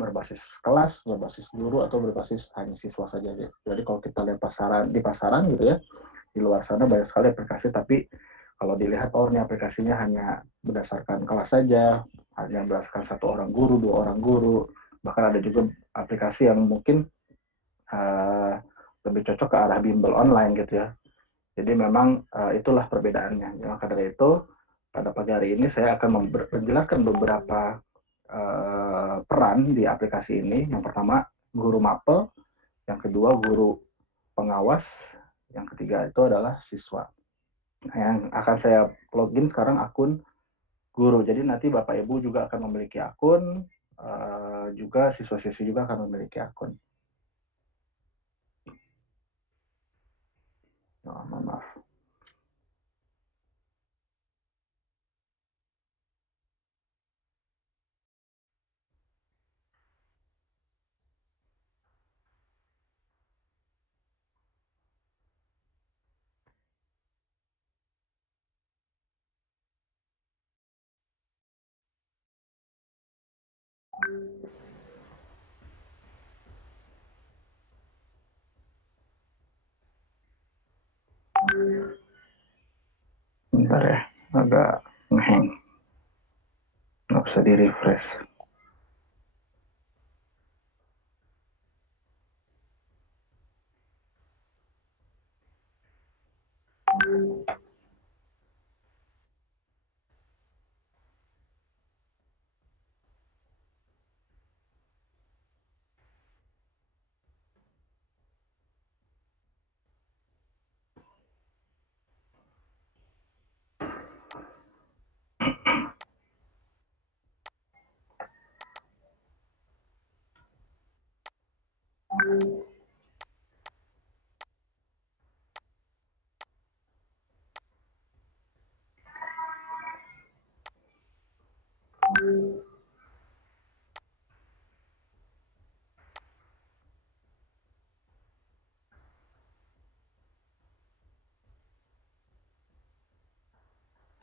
berbasis kelas, berbasis guru, atau berbasis hanya siswa saja. Jadi kalau kita lihat di pasaran gitu ya, di luar sana banyak sekali aplikasi, tapi kalau dilihat, oh ini aplikasinya hanya berdasarkan kelas saja, hanya berdasarkan satu orang guru, dua orang guru, bahkan ada juga aplikasi yang mungkin lebih cocok ke arah bimbel online gitu ya. Jadi memang itulah perbedaannya. Maka dari itu, pada pagi hari ini saya akan menjelaskan beberapa peran di aplikasi ini. Yang pertama, guru mapel. Yang kedua, guru pengawas. Yang ketiga itu adalah siswa. Nah, yang akan saya login sekarang akun guru. Jadi nanti Bapak Ibu juga akan memiliki akun, juga siswa-siswi juga akan memiliki akun. Oh, maaf. Bentar ya, agak ngehang. Nggak bisa di-refresh.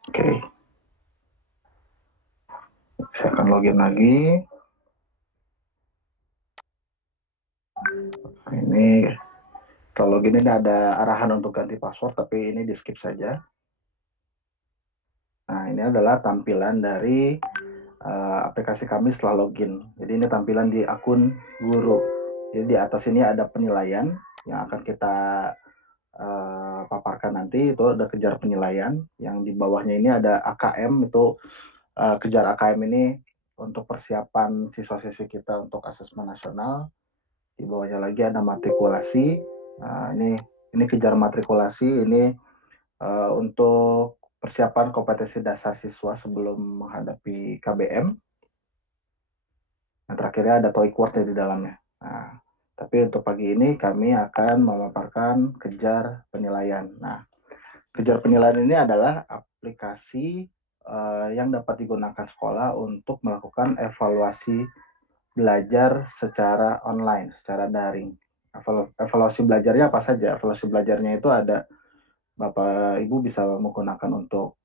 Oke. Saya akan login lagi. Ini kalau login ini ada arahan untuk ganti password, tapi ini di skip saja. Nah, ini adalah tampilan dari aplikasi kami setelah login. Jadi ini tampilan di akun guru. Jadi di atas ini ada penilaian yang akan kita paparkan nanti. Itu ada kejar penilaian. Yang di bawahnya ini ada AKM, itu kejar AKM ini untuk persiapan siswa-siswi kita untuk asesmen nasional. Di bawahnya lagi ada matrikulasi. Nah, ini kejar matrikulasi, ini untuk persiapan kompetensi dasar siswa sebelum menghadapi KBM. Nah, terakhirnya ada TOEIC Word di dalamnya. Nah, tapi untuk pagi ini kami akan memaparkan kejar penilaian. Nah, kejar penilaian ini adalah aplikasi yang dapat digunakan sekolah untuk melakukan evaluasi belajar secara online, secara daring. Evaluasi belajarnya apa saja? Evaluasi belajarnya itu ada, Bapak Ibu bisa menggunakan untuk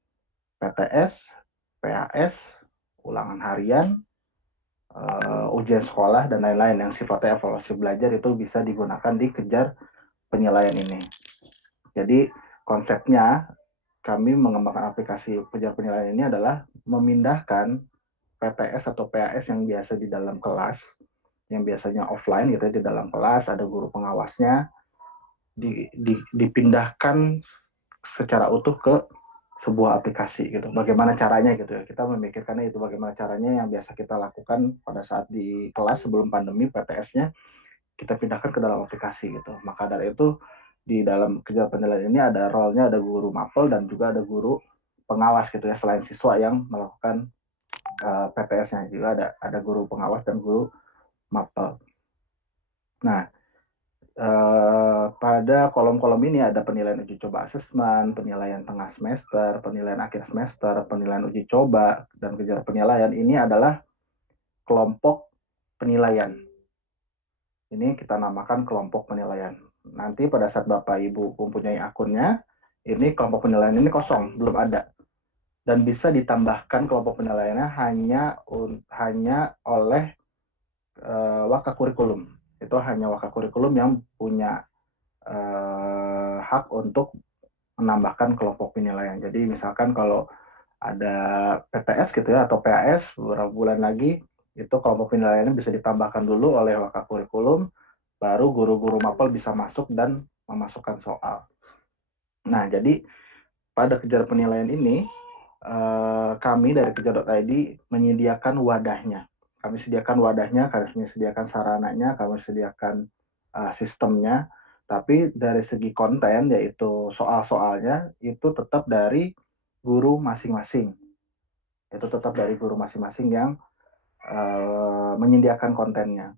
PTS, PAS, ulangan harian, ujian sekolah, dan lain-lain yang sifatnya evaluasi belajar itu bisa digunakan di kejar penilaian ini. Jadi konsepnya kami mengembangkan aplikasi kejar penilaian ini adalah memindahkan PTS atau PAS yang biasa di dalam kelas, yang biasanya offline gitu di dalam kelas, ada guru pengawasnya, dipindahkan secara utuh ke sebuah aplikasi gitu. Bagaimana caranya gitu ya. Kita memikirkannya itu bagaimana caranya yang biasa kita lakukan pada saat di kelas sebelum pandemi, PTS-nya kita pindahkan ke dalam aplikasi gitu. Maka dari itu di dalam kejar penilaian ini ada role-nya, ada guru mapel dan juga ada guru pengawas gitu ya, selain siswa yang melakukan PTS-nya juga ada guru pengawas dan guru mapel. Nah, pada kolom-kolom ini ada penilaian uji coba asesmen, penilaian tengah semester, penilaian akhir semester, penilaian uji coba, dan kejar penilaian. Ini adalah kelompok penilaian. Ini kita namakan kelompok penilaian. Nanti pada saat Bapak Ibu mempunyai akunnya, ini kelompok penilaian ini kosong, belum ada. Dan bisa ditambahkan kelompok penilaiannya hanya oleh Wakakurikulum. Itu hanya Wakakurikulum yang punya hak untuk menambahkan kelompok penilaian. Jadi misalkan kalau ada PTS gitu ya atau PAS beberapa bulan lagi itu kelompok penilaiannya bisa ditambahkan dulu oleh Wakakurikulum, baru guru-guru mapel bisa masuk dan memasukkan soal. Nah, jadi pada kejar penilaian ini kami dari kejar.id menyediakan wadahnya. Kami sediakan wadahnya, kami sediakan sarananya, kami sediakan sistemnya. Tapi dari segi konten, yaitu soal-soalnya, itu tetap dari guru masing-masing. Itu tetap dari guru masing-masing yang menyediakan kontennya.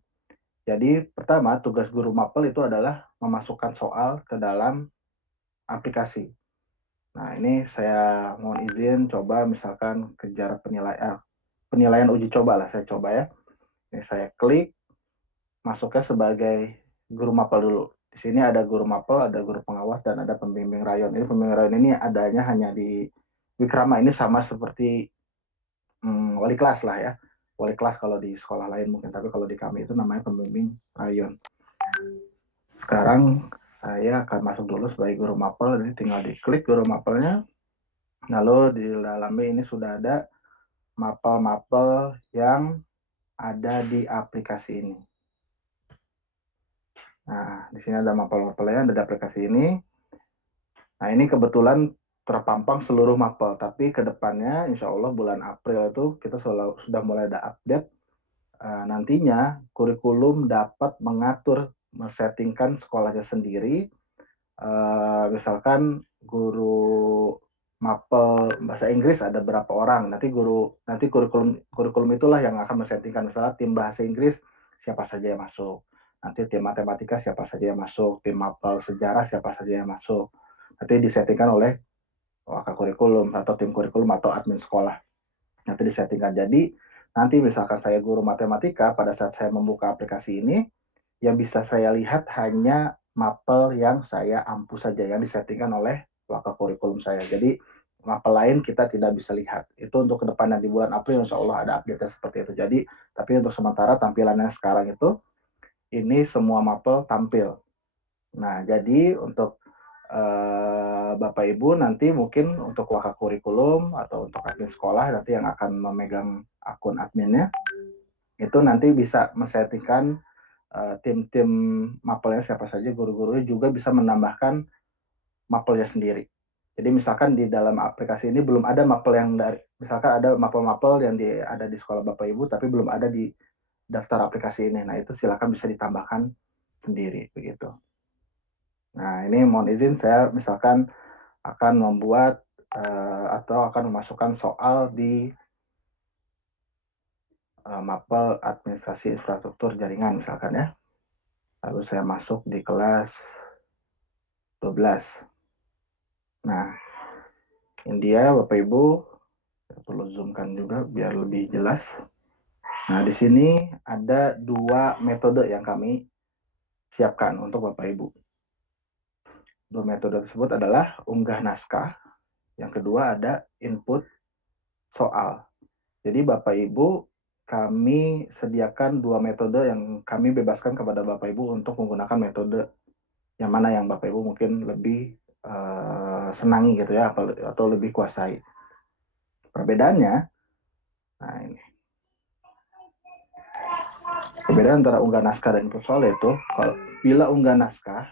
Jadi pertama, tugas guru mapel itu adalah memasukkan soal ke dalam aplikasi. Nah, ini saya mohon izin coba misalkan kejar penilaian uji coba lah, saya coba ya. Ini saya klik, masuknya sebagai guru mapel dulu. Di sini ada guru mapel, ada guru pengawas, dan ada pembimbing rayon. Ini pembimbing rayon ini adanya hanya di Wikrama. Ini sama seperti wali kelas lah ya. Wali kelas kalau di sekolah lain mungkin, tapi kalau di kami itu namanya pembimbing rayon. Sekarang saya akan masuk dulu sebagai guru mapel, jadi tinggal diklik guru mapelnya. Lalu di dalamnya ini sudah ada mapel-mapel yang ada di aplikasi ini. Nah, di sini ada mapel-mapel yang ada di aplikasi ini. Nah, ini kebetulan terpampang seluruh mapel, tapi ke depannya insya Allah bulan April itu kita sudah mulai ada update. Nantinya kurikulum dapat mengatur, men-settingkan sekolahnya sendiri. Misalkan guru mapel bahasa Inggris ada berapa orang, nanti kurikulum itulah yang akan men-settingkan. Misalnya tim bahasa Inggris siapa saja yang masuk, nanti tim matematika siapa saja yang masuk, tim mapel sejarah siapa saja yang masuk, nanti disettingkan oleh Wakakurikulum atau tim kurikulum atau admin sekolah, nanti disettingkan. Jadi nanti misalkan saya guru matematika, pada saat saya membuka aplikasi ini, yang bisa saya lihat hanya mapel yang saya ampu saja, yang disettingkan oleh Wakakurikulum saya. Jadi mapel lain kita tidak bisa lihat. Itu untuk kedepannya di bulan April insya Allah ada update seperti itu. Jadi tapi untuk sementara tampilannya sekarang itu ini semua mapel tampil. Nah, jadi untuk Bapak Ibu nanti mungkin untuk Wakakurikulum atau untuk admin sekolah nanti yang akan memegang akun adminnya itu nanti bisa men-settingkan tim-tim mapelnya siapa saja, guru-gurunya juga bisa menambahkan mapelnya sendiri. Jadi misalkan di dalam aplikasi ini belum ada mapel yang dari, misalkan ada mapel-mapel yang ada di sekolah Bapak Ibu tapi belum ada di daftar aplikasi ini. Nah, itu silakan bisa ditambahkan sendiri begitu. Nah, ini mohon izin saya misalkan akan membuat atau akan memasukkan soal di mapel administrasi infrastruktur jaringan misalkan ya. Lalu saya masuk di kelas 12. Nah, ini dia Bapak Ibu, saya perlu zoomkan juga biar lebih jelas. Nah, di sini ada dua metode yang kami siapkan untuk Bapak Ibu. Dua metode tersebut adalah unggah naskah, yang kedua ada input soal. Jadi Bapak Ibu, kami sediakan dua metode yang kami bebaskan kepada Bapak Ibu untuk menggunakan metode yang mana yang Bapak Ibu mungkin lebih senangi gitu ya, atau lebih kuasai. Perbedaannya, nah ini. Perbedaan antara unggah naskah dan input soal itu, kalau bila unggah naskah,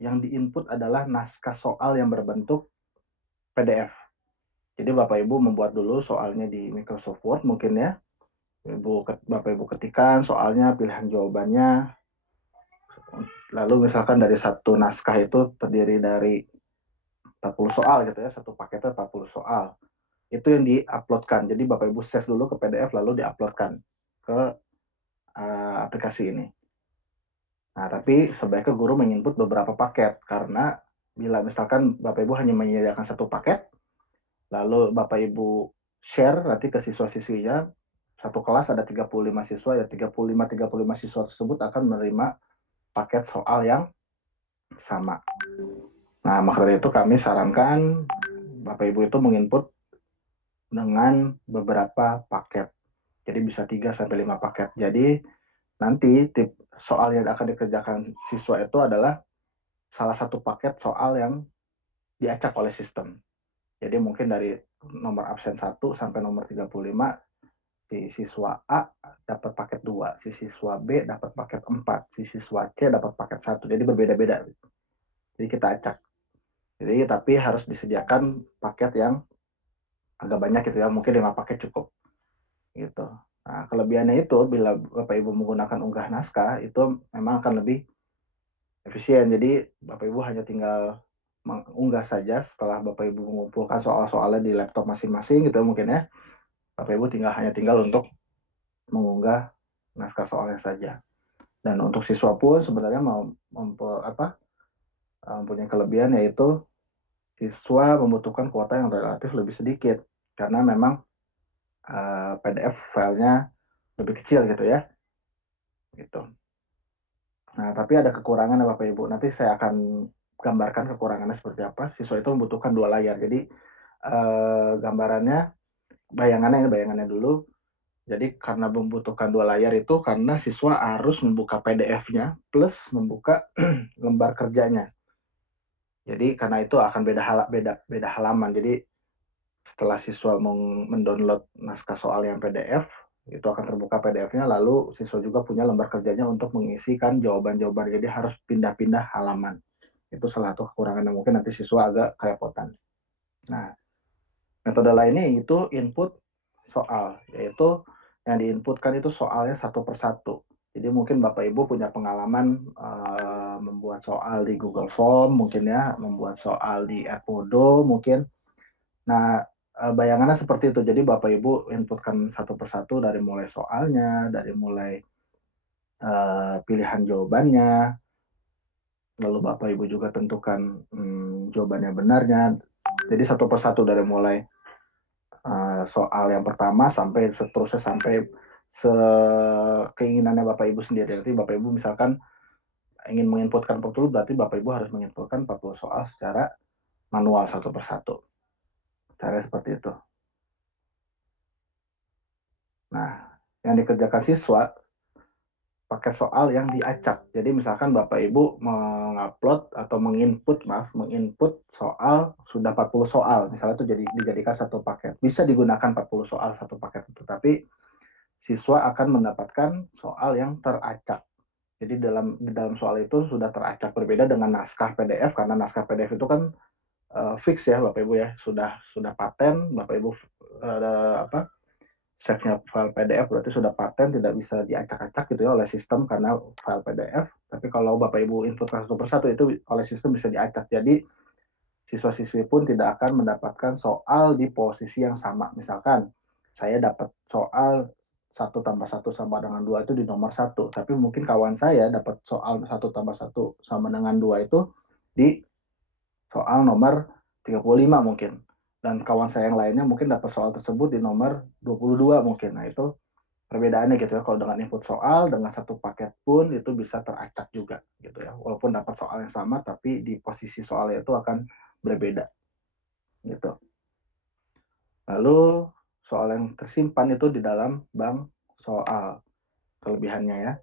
yang diinput adalah naskah soal yang berbentuk PDF. Jadi Bapak Ibu membuat dulu soalnya di Microsoft Word mungkin ya. Bapak Ibu ketikkan soalnya, pilihan jawabannya. Lalu misalkan dari satu naskah itu terdiri dari 40 soal gitu ya, satu paketnya 40 soal. Itu yang diuploadkan. Jadi Bapak Ibu save dulu ke PDF lalu diuploadkan ke aplikasi ini. Nah, tapi sebaiknya guru menginput beberapa paket, karena bila misalkan Bapak Ibu hanya menyediakan satu paket, lalu Bapak Ibu share nanti ke siswa-siswinya, satu kelas ada 35 siswa, ya 35 siswa tersebut akan menerima paket soal yang sama. Nah, maka dari itu kami sarankan Bapak Ibu itu menginput dengan beberapa paket. Jadi bisa 3-5 paket. Jadi nanti tip soal yang akan dikerjakan siswa itu adalah salah satu paket soal yang diacak oleh sistem. Jadi mungkin dari nomor absen 1 sampai nomor 35, si siswa A dapat paket 2, si siswa B dapat paket 4, si siswa C dapat paket 1. Jadi berbeda-beda. Jadi kita acak. Jadi tapi harus disediakan paket yang agak banyak gitu ya, mungkin 5 paket cukup gitu. Nah, kelebihannya itu bila Bapak Ibu menggunakan unggah naskah itu memang akan lebih efisien. Jadi Bapak Ibu hanya tinggal mengunggah saja setelah Bapak Ibu mengumpulkan soal-soalnya di laptop masing-masing gitu mungkin ya. Bapak Ibu hanya tinggal untuk mengunggah naskah soalnya saja. Dan untuk siswa pun sebenarnya mempunyai kelebihan yaitu siswa membutuhkan kuota yang relatif lebih sedikit karena memang PDF filenya lebih kecil gitu ya. Gitu. Nah, tapi ada kekurangan ya Bapak Ibu. Nanti saya akan gambarkan kekurangannya seperti apa. Siswa itu membutuhkan 2 layar. Jadi gambarannya, bayangannya dulu. Jadi karena membutuhkan 2 layar itu karena siswa harus membuka PDF-nya plus membuka lembar kerjanya. Jadi karena itu akan beda halaman. Jadi setelah siswa mendownload naskah soal yang PDF, itu akan terbuka PDF-nya, lalu siswa juga punya lembar kerjanya untuk mengisikan jawaban-jawaban. Jadi harus pindah-pindah halaman. Itu salah satu kekurangan yang mungkin nanti siswa agak kerepotan. Nah, metode lainnya itu input soal, yaitu yang diinputkan itu soalnya satu persatu. Jadi mungkin Bapak Ibu punya pengalaman membuat soal di Google Form, mungkin ya, membuat soal di Edmodo, mungkin. Nah, bayangannya seperti itu. Jadi Bapak Ibu inputkan satu persatu dari mulai soalnya, dari mulai pilihan jawabannya, lalu Bapak Ibu juga tentukan jawabannya benarnya. Jadi satu persatu dari mulai soal yang pertama sampai seterusnya sampai keinginannya Bapak Ibu sendiri. Jadi Bapak Ibu misalkan ingin menginputkan 40, berarti Bapak Ibu harus menginputkan 40 soal secara manual satu persatu. Cara seperti itu. Nah, yang dikerjakan siswa pakai soal yang diacak. Jadi misalkan Bapak Ibu mengupload atau menginput soal sudah 40 soal. Misalnya itu dijadikan satu paket. Bisa digunakan 40 soal satu paket itu, tapi siswa akan mendapatkan soal yang teracak. Jadi di dalam soal itu sudah teracak, berbeda dengan naskah PDF, karena naskah PDF itu kan fix ya Bapak Ibu ya, sudah paten Bapak Ibu save-nya file PDF berarti sudah paten, tidak bisa diacak-acak gitu ya oleh sistem karena file PDF. Tapi kalau Bapak Ibu input satu persatu itu oleh sistem bisa diacak. Jadi siswa-siswi pun tidak akan mendapatkan soal di posisi yang sama. Misalkan saya dapat soal 1+1 sama dengan 2 itu di nomor 1, tapi mungkin kawan saya dapat soal 1+1 sama dengan 2 itu di soal nomor 35 mungkin. Dan kawan saya yang lainnya mungkin dapat soal tersebut di nomor 22 mungkin. Nah, itu perbedaannya gitu ya. Kalau dengan input soal dengan satu paket pun itu bisa teracak juga gitu ya. Walaupun dapat soal yang sama tapi di posisi soalnya itu akan berbeda gitu. Lalu soal yang tersimpan itu di dalam bank soal, kelebihannya ya.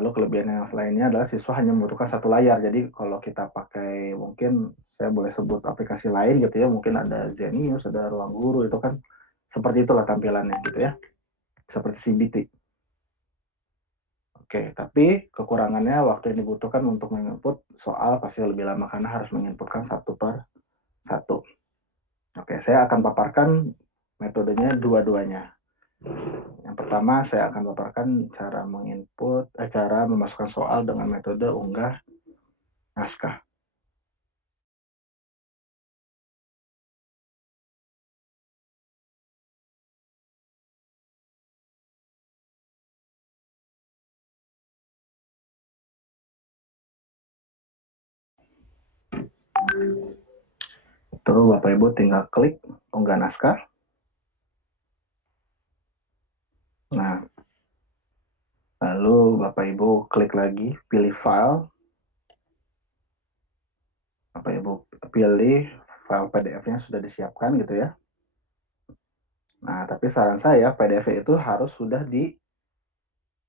Lalu kelebihan yang lainnya adalah siswa hanya membutuhkan 1 layar. Jadi kalau kita pakai, mungkin saya boleh sebut aplikasi lain gitu ya, mungkin ada Zenius, ada Ruang Guru, itu kan seperti itulah tampilannya gitu ya, seperti CBT. Oke, tapi kekurangannya waktu yang dibutuhkan untuk menginput soal pasti lebih lama karena harus menginputkan satu per satu. Oke, saya akan paparkan metodenya dua-duanya. Yang pertama saya akan paparkan cara memasukkan soal dengan metode unggah naskah. Itu Bapak Ibu tinggal klik unggah naskah. Nah, lalu Bapak Ibu klik lagi pilih file. Bapak Ibu pilih file PDF-nya sudah disiapkan gitu ya. Nah, tapi saran saya PDF itu harus sudah di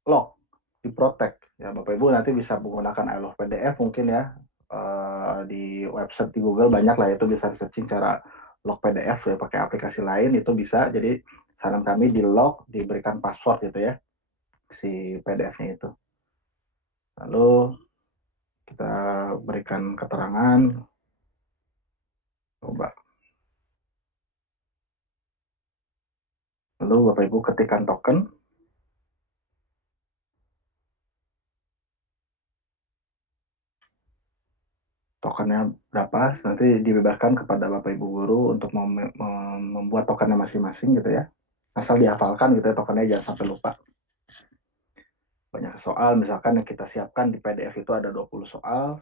lock. diprotek. Ya, Bapak Ibu nanti bisa menggunakan I Love PDF mungkin ya, di website di Google banyak lah, itu bisa searching cara log PDF ya, pakai aplikasi lain itu bisa. Jadi saran kami di log, diberikan password gitu ya, si PDF-nya itu. Lalu kita berikan keterangan, coba. Lalu Bapak Ibu ketikkan token. Tokennya berapa, nanti dibebaskan kepada Bapak Ibu guru untuk membuat tokennya masing-masing gitu ya. Asal dihafalkan gitu ya tokennya, jangan sampai lupa. Banyak soal, misalkan yang kita siapkan di PDF itu ada 20 soal,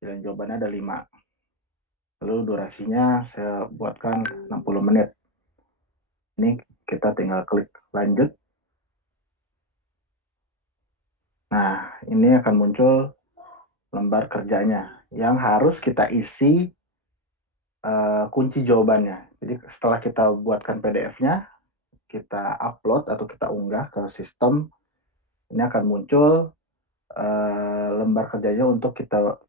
dan jawabannya ada 5. Lalu durasinya saya buatkan 60 menit. Ini kita tinggal klik lanjut. Nah, ini akan muncul lembar kerjanya yang harus kita isi kunci jawabannya. Jadi setelah kita buatkan PDF-nya, kita upload atau kita unggah ke sistem, ini akan muncul lembar kerjanya untuk kita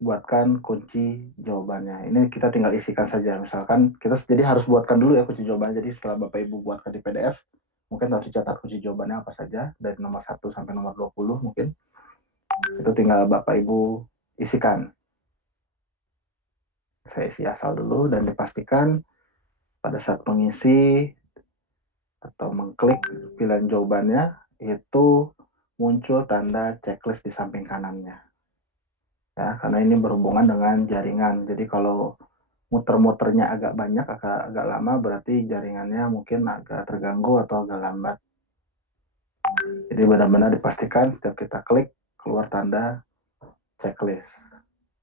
buatkan kunci jawabannya. Ini kita tinggal isikan saja. Misalkan kita jadi harus buatkan dulu ya kunci jawabannya. Jadi setelah Bapak Ibu buatkan di PDF, mungkin harus dicatat kunci jawabannya apa saja dari nomor 1 sampai nomor 20 mungkin. Itu tinggal Bapak Ibu isikan. Saya isi asal dulu dan dipastikan pada saat mengisi atau mengklik pilihan jawabannya itu muncul tanda checklist di samping kanannya. Ya, karena ini berhubungan dengan jaringan. Jadi kalau muter-muternya agak banyak, agak lama, berarti jaringannya mungkin agak terganggu atau agak lambat. Jadi benar-benar dipastikan setiap kita klik keluar tanda checklist.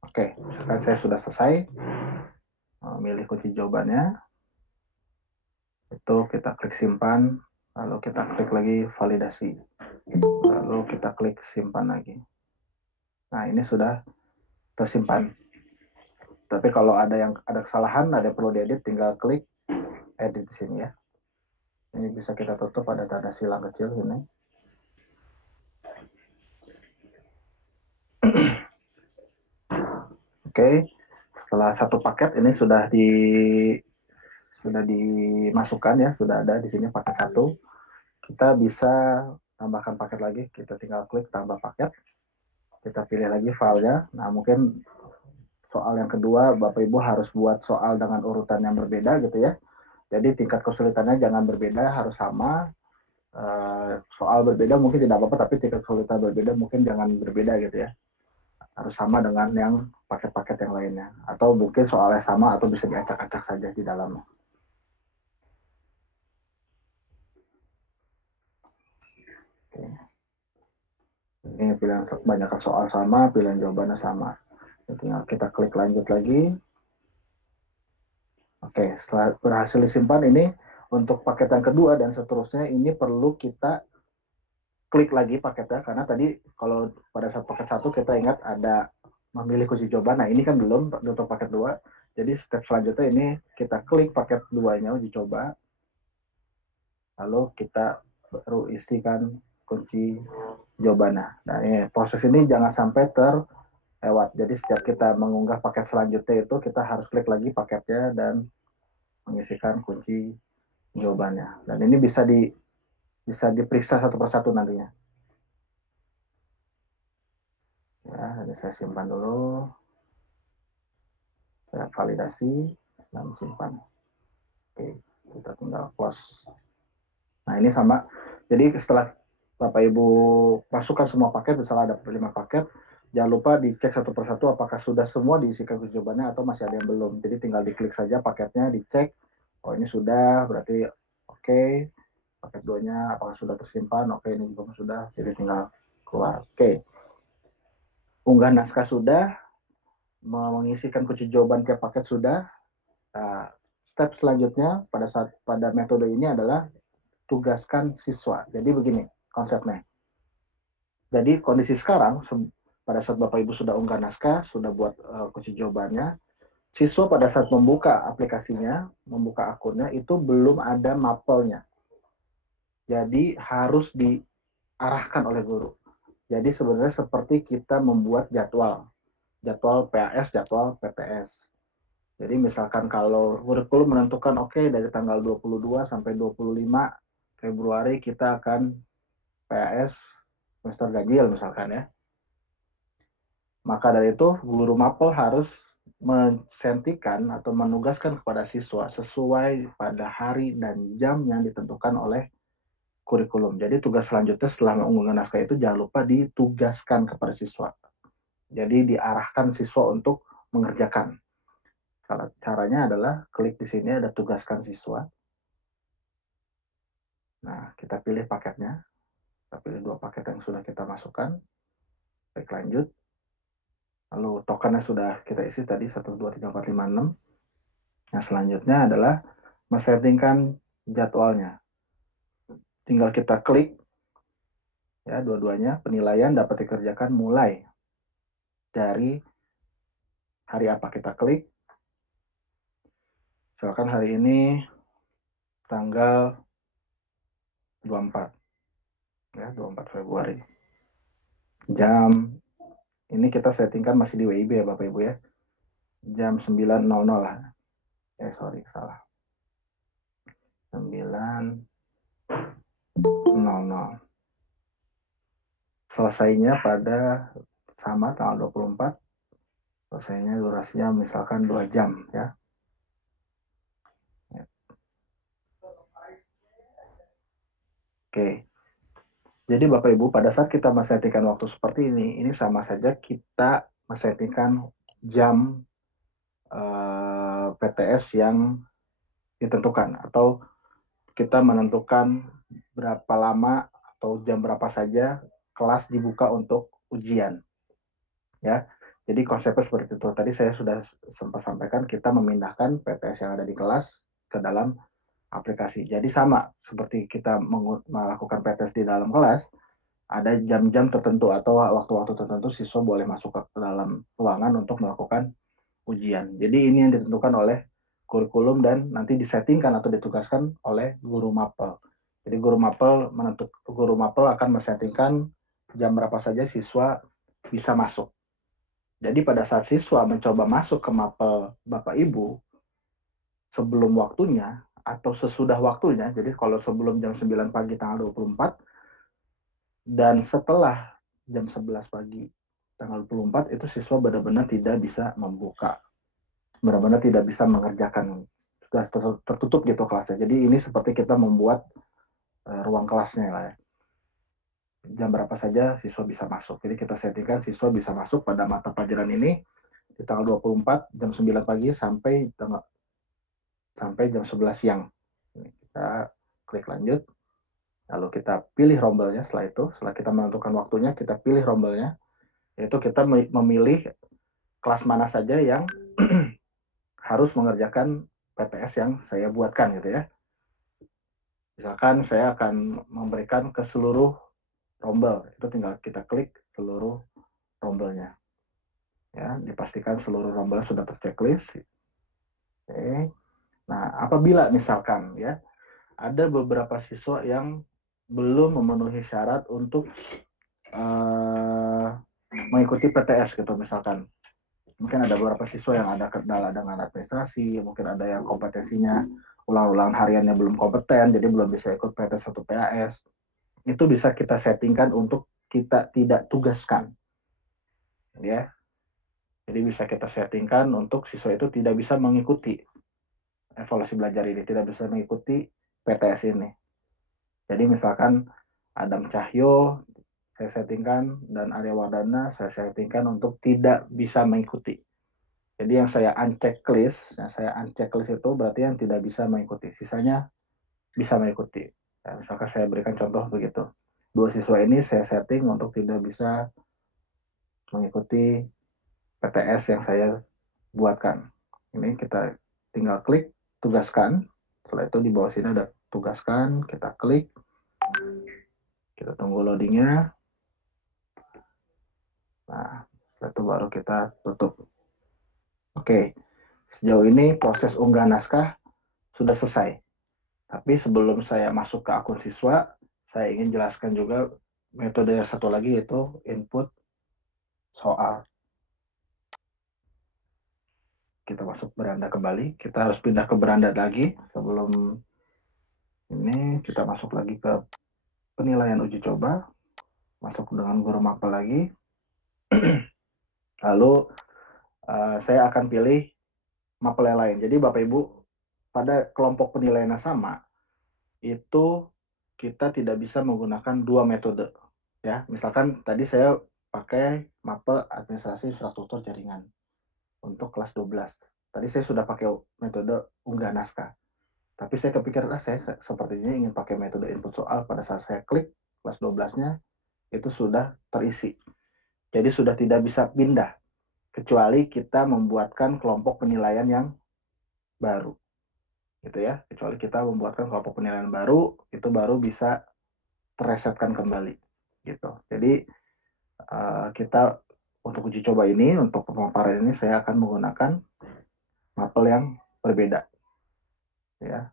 Oke, misalkan saya sudah selesai milih kunci jawabannya, itu kita klik simpan, lalu kita klik lagi validasi, lalu kita klik simpan lagi. Nah, ini sudah tersimpan. Tapi kalau ada kesalahan, ada yang perlu diedit, tinggal klik edit di sini ya. Ini bisa kita tutup, ada tanda silang kecil ini. Oke, setelah satu paket ini sudah dimasukkan ya, sudah ada di sini paket satu. Kita bisa tambahkan paket lagi, kita tinggal klik tambah paket. Kita pilih lagi filenya. Nah, mungkin soal yang kedua Bapak Ibu harus buat soal dengan urutan yang berbeda gitu ya. Jadi tingkat kesulitannya jangan berbeda, harus sama. Soal berbeda mungkin tidak apa-apa, tapi tingkat kesulitan berbeda mungkin jangan berbeda gitu ya. Harus sama dengan yang paket-paket yang lainnya. Atau mungkin soalnya sama atau bisa diacak-acak saja di dalamnya. Oke. Ini pilihan banyak soal sama, pilihan jawabannya sama. Tinggal kita klik lanjut lagi. Oke, setelah berhasil disimpan ini, untuk paket yang kedua dan seterusnya ini perlu kita klik lagi paketnya, karena tadi kalau pada saat paket satu kita ingat ada memilih kunci jawaban. Nah, ini kan belum untuk paket 2. Jadi step selanjutnya ini kita klik paket 2-nya uji coba. Lalu kita baru isikan kunci jawabannya. Nah, ini proses ini jangan sampai terlewat. Jadi setiap kita mengunggah paket selanjutnya itu kita harus klik lagi paketnya dan mengisikan kunci jawabannya. Dan ini bisa diperiksa satu persatu nantinya. Ya, ini saya simpan dulu. Saya validasi dan simpan. Oke, kita tinggal close. Nah, ini sama. Jadi setelah Bapak Ibu masukkan semua paket, misalnya ada 5 paket, jangan lupa dicek satu persatu apakah sudah semua diisikan kunci jawabannya atau masih ada yang belum. Jadi tinggal diklik saja paketnya, dicek. Oh, ini sudah, berarti oke. Paket 2-nya apakah sudah tersimpan? Oke, ini juga sudah. Jadi tinggal keluar. Oke. Unggah naskah sudah, mengisikan kunci jawaban tiap paket sudah. Nah, step selanjutnya pada metode ini adalah tugaskan siswa. Jadi begini konsepnya. Jadi kondisi sekarang pada saat Bapak Ibu sudah unggah naskah, sudah buat kunci jawabannya, siswa pada saat membuka aplikasinya, membuka akunnya itu belum ada mapelnya. Jadi harus diarahkan oleh guru. Jadi sebenarnya seperti kita membuat jadwal PAS, jadwal PTS. Jadi misalkan kalau kurikulum menentukan oke, dari tanggal 22 sampai 25 Februari kita akan PAS semester ganjil misalkan ya. Maka dari itu guru mapel harus mensentikan atau menugaskan kepada siswa sesuai pada hari dan jam yang ditentukan oleh kurikulum. Jadi tugas selanjutnya setelah mengunggah naskah itu jangan lupa ditugaskan kepada siswa. Jadi diarahkan siswa untuk mengerjakan. Caranya adalah klik di sini ada tugaskan siswa. Nah, kita pilih paketnya. Kita pilih 2 paket yang sudah kita masukkan. Klik lanjut. Lalu tokennya sudah kita isi tadi 1, 2, 3, 4, 5, 6. Nah, selanjutnya adalah men-settingkan jadwalnya. Tinggal kita klik ya dua-duanya. Penilaian dapat dikerjakan mulai dari hari apa kita klik. Misalkan hari ini tanggal 24 ya, 24 Februari. Jam ini kita settingkan masih di WIB ya Bapak Ibu ya. Jam 9.00 lah. Sorry, salah. 9.00. Selesainya pada sama tanggal 24. Selesainya durasinya misalkan 2 jam ya. Oke. Jadi Bapak Ibu pada saat kita men-settingkan waktu seperti ini sama saja kita men-settingkan jam PTS yang ditentukan atau kita menentukan berapa lama atau jam berapa saja kelas dibuka untuk ujian. Ya. Jadi konsepnya seperti itu. Tadi saya sudah sempat sampaikan kita memindahkan PTS yang ada di kelas ke dalam aplikasi. Jadi sama seperti kita melakukan PTS di dalam kelas, ada jam-jam tertentu atau waktu-waktu tertentu siswa boleh masuk ke dalam ruangan untuk melakukan ujian. Jadi ini yang ditentukan oleh kurikulum dan nanti disettingkan atau ditugaskan oleh guru mapel. Jadi guru mapel akan mesettingkan jam berapa saja siswa bisa masuk. Jadi pada saat siswa mencoba masuk ke mapel Bapak Ibu sebelum waktunya atau sesudah waktunya, jadi kalau sebelum jam 9 pagi tanggal 24 dan setelah jam 11 pagi tanggal 24 itu siswa benar-benar tidak bisa membuka, benar-benar tidak bisa mengerjakan, sudah tertutup gitu kelasnya. Jadi ini seperti kita membuat ruang kelasnya lah ya. Jam berapa saja siswa bisa masuk. Jadi kita settingkan siswa bisa masuk pada mata pelajaran ini di tanggal 24 jam 9 pagi sampai jam 11 siang. Ini kita klik lanjut. Lalu kita pilih rombelnya setelah kita menentukan waktunya, kita pilih rombelnya. Yaitu kita memilih kelas mana saja yang harus mengerjakan PTS yang saya buatkan gitu ya. Misalkan saya akan memberikan ke seluruh rombel, itu tinggal kita klik seluruh rombelnya. Ya, dipastikan seluruh rombel sudah terchecklist. Oke. Nah, apabila misalkan ya ada beberapa siswa yang belum memenuhi syarat untuk mengikuti PTS gitu misalkan. Mungkin ada beberapa siswa yang ada kendala dengan administrasi, mungkin ada yang kompetensinya ulang-ulangan hariannya belum kompeten, jadi belum bisa ikut PTS atau PAS. Itu bisa kita settingkan untuk kita tidak tugaskan. Ya. Jadi bisa kita settingkan untuk siswa itu tidak bisa mengikuti evaluasi belajar ini, tidak bisa mengikuti PTS ini. Jadi misalkan Adam Cahyo saya settingkan dan Arya Wardana saya settingkan untuk tidak bisa mengikuti. Jadi yang saya unchecklist itu berarti yang tidak bisa mengikuti. Sisanya bisa mengikuti. Ya, misalkan saya berikan contoh begitu. 2 siswa ini saya setting untuk tidak bisa mengikuti PTS yang saya buatkan. Ini kita tinggal klik tugaskan. Setelah itu di bawah sini ada tugaskan, kita klik. Kita tunggu loadingnya. Nah, setelah itu baru kita tutup. Oke, sejauh ini proses unggah naskah sudah selesai. Tapi sebelum saya masuk ke akun siswa, saya ingin jelaskan juga metode yang satu lagi yaitu input soal. Kita masuk beranda kembali. Kita harus pindah ke beranda lagi sebelum ini. Kita masuk lagi ke penilaian uji coba. Masuk dengan guru mapel lagi. Lalu saya akan pilih mapel yang lain. Jadi Bapak Ibu, pada kelompok penilaian yang sama, itu kita tidak bisa menggunakan dua metode. Ya, misalkan tadi saya pakai mapel administrasi infrastruktur jaringan untuk kelas 12. Tadi saya sudah pakai metode unggah naskah. Tapi saya kepikir, saya sepertinya ingin pakai metode input soal. Pada saat saya klik kelas 12-nya, itu sudah terisi. Jadi sudah tidak bisa pindah, kecuali kita membuatkan kelompok penilaian yang baru. Gitu ya. Kecuali kita membuatkan kelompok penilaian baru, itu baru bisa terresetkan kembali. Gitu. Jadi kita untuk uji coba ini, untuk pemaparan ini, saya akan menggunakan mapel yang berbeda. Ya.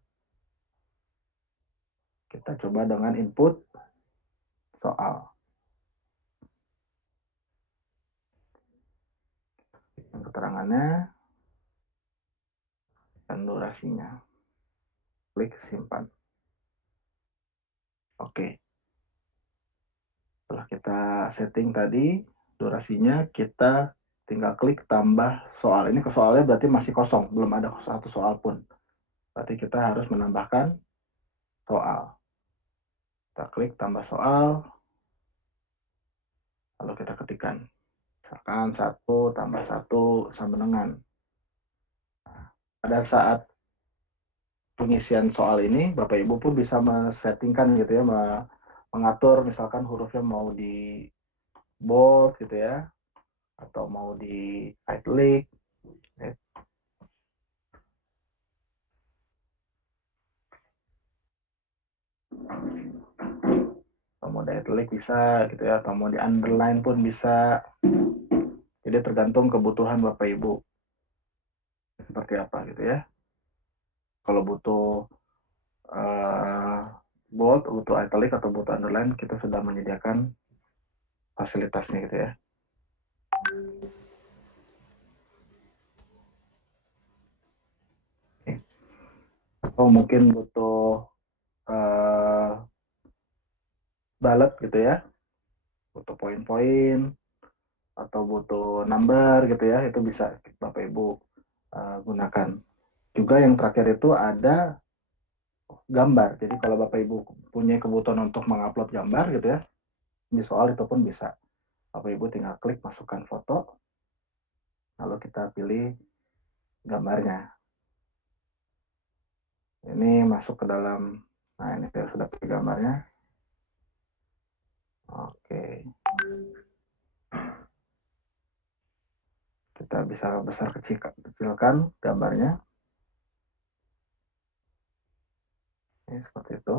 Kita coba dengan input soal. Keterangannya dan durasinya. Klik simpan. Oke. Setelah kita setting tadi durasinya, kita tinggal klik tambah soal. Ini soalnya berarti masih kosong, belum ada satu soal pun. Berarti kita harus menambahkan soal. Kita klik tambah soal, lalu kita ketikkan. Misalkan 1 tambah 1 sama dengan. Pada saat pengisian soal ini, Bapak Ibu pun bisa men-settingkan gitu ya, mengatur misalkan hurufnya mau di bold gitu ya, atau mau di italic. Ya. Atau mau di italic bisa gitu ya, atau mau di underline pun bisa. Jadi tergantung kebutuhan Bapak Ibu seperti apa gitu ya. Kalau butuh bold, butuh italic atau butuh underline, kita sudah menyediakan fasilitasnya gitu ya. Atau mungkin butuh bullet gitu ya, butuh poin-poin atau butuh number gitu ya, itu bisa Bapak Ibu gunakan. Juga yang terakhir itu ada gambar. Jadi kalau Bapak Ibu punya kebutuhan untuk mengupload gambar gitu ya, di soal itu pun bisa. Bapak Ibu tinggal klik masukkan foto, lalu kita pilih gambarnya. Ini masuk ke dalam, nah ini saya sudah pilih gambarnya. Oke. Kita bisa besar kecilkan gambarnya. Ini seperti itu.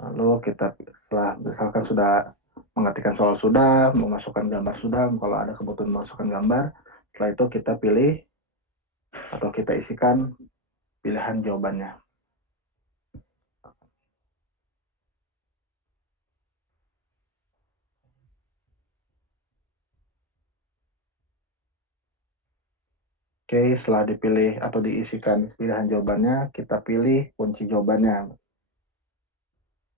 Lalu kita setelah misalkan sudah mengetikkan soal sudah, memasukkan gambar sudah, kalau ada kebutuhan memasukkan gambar, setelah itu kita pilih atau kita isikan pilihan jawabannya. Oke, setelah dipilih atau diisikan pilihan jawabannya, kita pilih kunci jawabannya.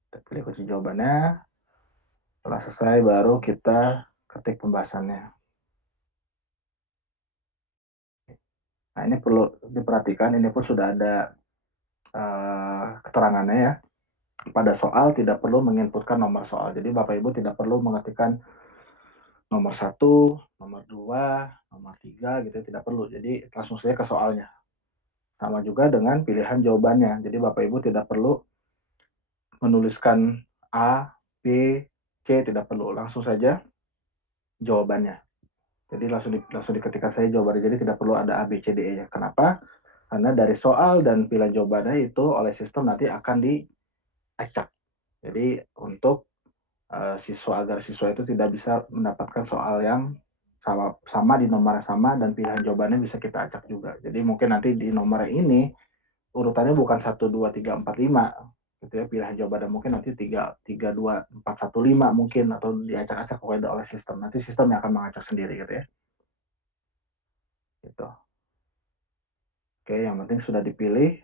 Kita pilih kunci jawabannya. Setelah selesai, baru kita ketik pembahasannya. Nah, ini perlu diperhatikan, ini pun sudah ada keterangannya ya. Pada soal tidak perlu menginputkan nomor soal. Jadi Bapak Ibu tidak perlu mengetikkan nomor 1, nomor 2, nomor 3 gitu, tidak perlu. Jadi langsung saja ke soalnya. Sama juga dengan pilihan jawabannya. Jadi Bapak Ibu tidak perlu menuliskan A, B, C, tidak perlu. Langsung saja jawabannya. Jadi langsung diketikkan saya jawabannya. Jadi tidak perlu ada A, B, C, D, E-nya. Kenapa? Karena dari soal dan pilihan jawabannya itu oleh sistem nanti akan diacak. Jadi untuk siswa agar siswa itu tidak bisa mendapatkan soal yang sama di nomor yang sama dan pilihan jawabannya bisa kita acak juga. Jadi mungkin nanti di nomor ini urutannya bukan 1, 2, 3, 4, 5, gitu ya, pilihan jawabannya mungkin nanti 3, 2, 4, 1, 5 mungkin, atau diacak-acak pokoknya oleh sistem. Nanti sistem yang akan mengacak sendiri gitu ya. Gitu. Oke, yang penting sudah dipilih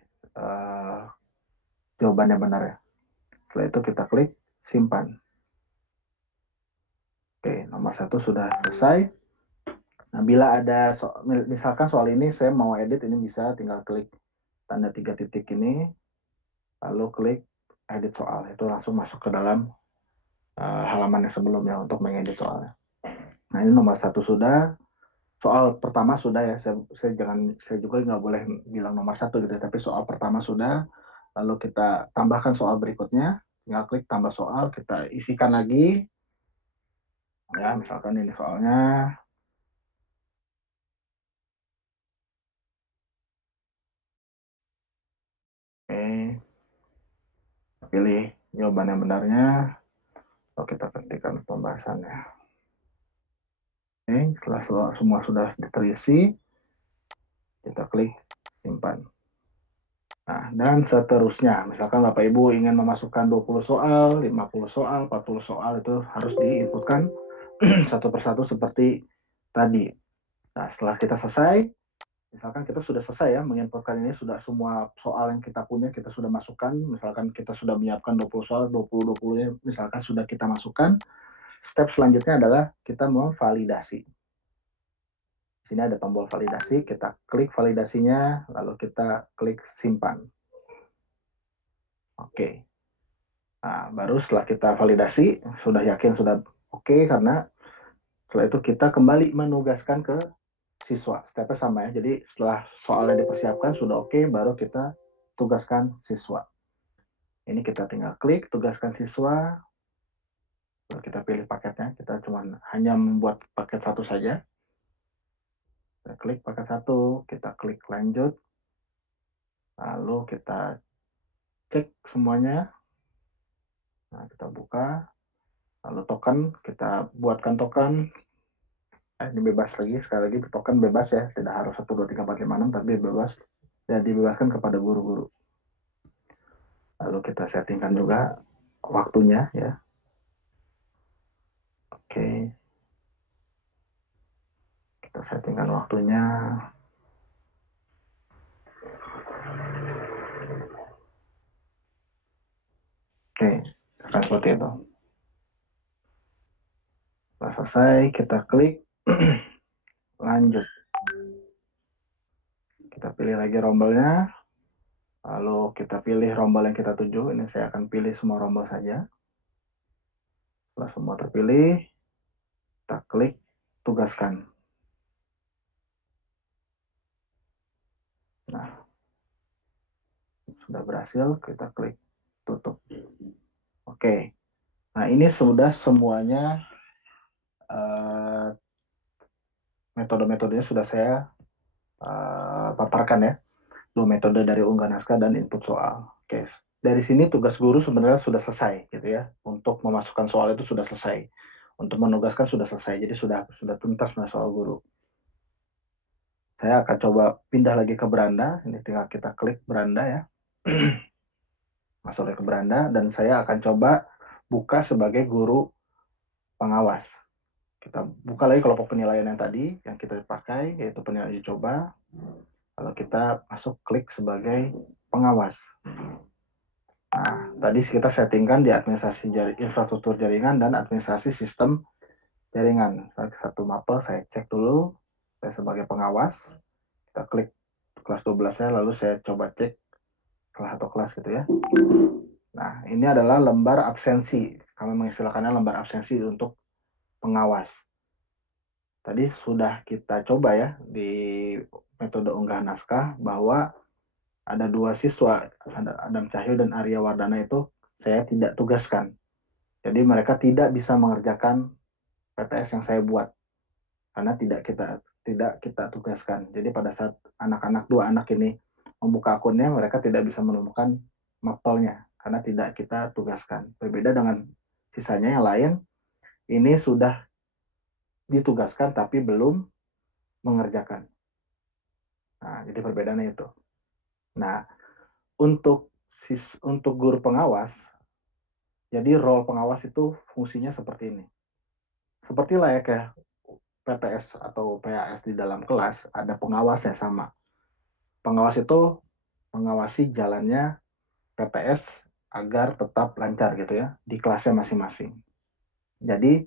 jawabannya benar ya. Setelah itu kita klik simpan. Oke, nomor 1 sudah selesai. Nah, bila ada misalkan soal ini saya mau edit, ini bisa tinggal klik tanda 3 titik ini, lalu klik edit soal. Itu langsung masuk ke dalam halaman yang sebelumnya untuk mengedit soalnya. Nah, ini nomor 1 sudah. Soal pertama sudah ya, saya juga nggak boleh bilang nomor 1 gitu, tapi soal pertama sudah. Lalu kita tambahkan soal berikutnya, tinggal klik tambah soal, kita isikan lagi. Ya, misalkan ini soalnya. Oke, pilih jawaban yang benarnya, lalu kita ketikkan pembahasannya. Oke, setelah semua sudah terisi, kita klik simpan. Nah, dan seterusnya, misalkan Bapak Ibu ingin memasukkan 20 soal, 50 soal, 40 soal, itu harus diinputkan satu persatu seperti tadi. Nah, setelah kita selesai, misalkan kita sudah selesai ya menginputkan ini, sudah semua soal yang kita punya kita sudah masukkan, misalkan kita sudah menyiapkan 20 soal, 20-20-nya misalkan sudah kita masukkan, step selanjutnya adalah kita memvalidasi. Di sini ada tombol validasi, kita klik validasinya, lalu kita klik simpan. Oke. Nah, baru setelah kita validasi, sudah yakin sudah oke, karena setelah itu kita kembali menugaskan ke siswa. Stepnya sama ya. Jadi setelah soalnya dipersiapkan sudah oke, baru kita tugaskan siswa. Ini kita tinggal klik tugaskan siswa. Lalu kita pilih paketnya. Kita cuma hanya membuat paket satu saja. Kita klik paket satu, kita klik lanjut. Lalu kita cek semuanya. Nah, kita buka. Lalu token, kita buatkan token. Ini bebas lagi, sekali lagi token bebas ya, tidak harus 1, 2, 3, 4, 5, 6, tapi bebas dan dibebaskan kepada guru-guru. Lalu kita settingkan juga waktunya ya. Oke, kita settingkan waktunya. Oke, akan seperti itu. Setelah selesai, kita klik lanjut. Kita pilih lagi rombelnya. Lalu kita pilih rombel yang kita tuju. Ini saya akan pilih semua rombel saja. Setelah semua terpilih, kita klik tugaskan. Nah, sudah berhasil, kita klik tutup. Oke, nah ini sudah semuanya metode-metodenya sudah saya paparkan ya. 2 metode dari unggah naskah dan input soal. Oke, dari sini tugas guru sebenarnya sudah selesai gitu ya. Untuk memasukkan soal itu sudah selesai. Untuk menugaskan sudah selesai. Jadi sudah tuntas soal guru. Saya akan coba pindah lagi ke beranda. Ini tinggal kita klik beranda ya. Masuk ke beranda dan saya akan coba buka sebagai guru pengawas. Kita buka lagi kelompok penilaian yang tadi yang kita pakai, yaitu penilaian uji coba. Lalu kita masuk klik sebagai pengawas. Nah, tadi kita settingkan di administrasi infrastruktur jaringan dan administrasi sistem jaringan. Satu mapel saya cek dulu, saya sebagai pengawas. Kita klik kelas 12-nya, lalu saya coba cek kelas atau kelas gitu ya. Nah, ini adalah lembar absensi. Kami mengistilahkannya lembar absensi untuk pengawas. Tadi sudah kita coba ya di metode unggah naskah bahwa ada 2 siswa, Adam Cahyo dan Arya Wardana itu saya tidak tugaskan. Jadi mereka tidak bisa mengerjakan PTS yang saya buat karena tidak kita tugaskan. Jadi pada saat anak-anak 2 anak ini membuka akunnya, mereka tidak bisa menemukan mapelnya karena tidak kita tugaskan. Berbeda dengan sisanya yang lain, ini sudah ditugaskan tapi belum mengerjakan. Nah, jadi perbedaannya itu. Nah, untuk untuk guru pengawas, jadi role pengawas itu fungsinya seperti ini. Seperti layaknya PTS atau PAS di dalam kelas, ada pengawasnya sama. Pengawas itu mengawasi jalannya PTS agar tetap lancar gitu ya di kelasnya masing-masing. Jadi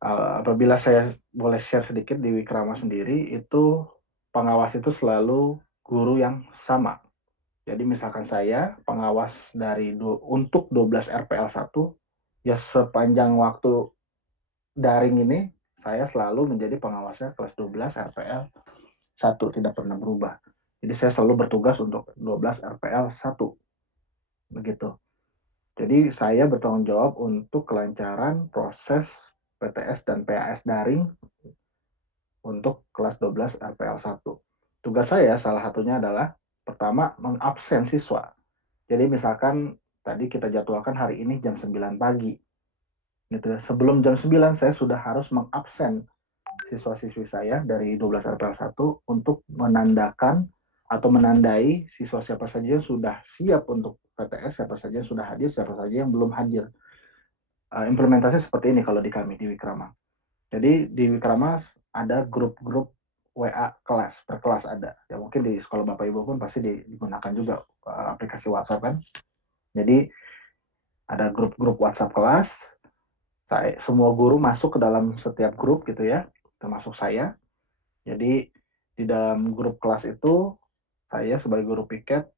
apabila saya boleh share sedikit di Wikrama sendiri, itu pengawas itu selalu guru yang sama. Jadi misalkan saya pengawas untuk 12 RPL 1, ya sepanjang waktu daring ini saya selalu menjadi pengawasnya kelas 12 RPL 1, tidak pernah berubah. Jadi saya selalu bertugas untuk 12 RPL 1. Begitu. Jadi saya bertanggung jawab untuk kelancaran proses PTS dan PAS daring untuk kelas 12 RPL 1. Tugas saya salah satunya adalah pertama mengabsen siswa. Jadi misalkan tadi kita jadwalkan hari ini jam 9 pagi. Gitu ya. Sebelum jam 9 saya sudah harus mengabsen siswa-siswi saya dari 12 RPL 1 untuk menandakan atau menandai siswa siapa saja yang sudah siap untuk PTS, siapa saja yang sudah hadir, siapa saja yang belum hadir. Implementasi seperti ini kalau di kami di Wikrama. Jadi di Wikrama ada grup-grup WA kelas, per kelas ada. Ya mungkin di sekolah Bapak Ibu pun pasti digunakan juga aplikasi WhatsApp kan. Jadi ada grup-grup WhatsApp kelas. Semua guru masuk ke dalam setiap grup gitu ya, termasuk saya. Jadi di dalam grup kelas itu saya sebagai guru piket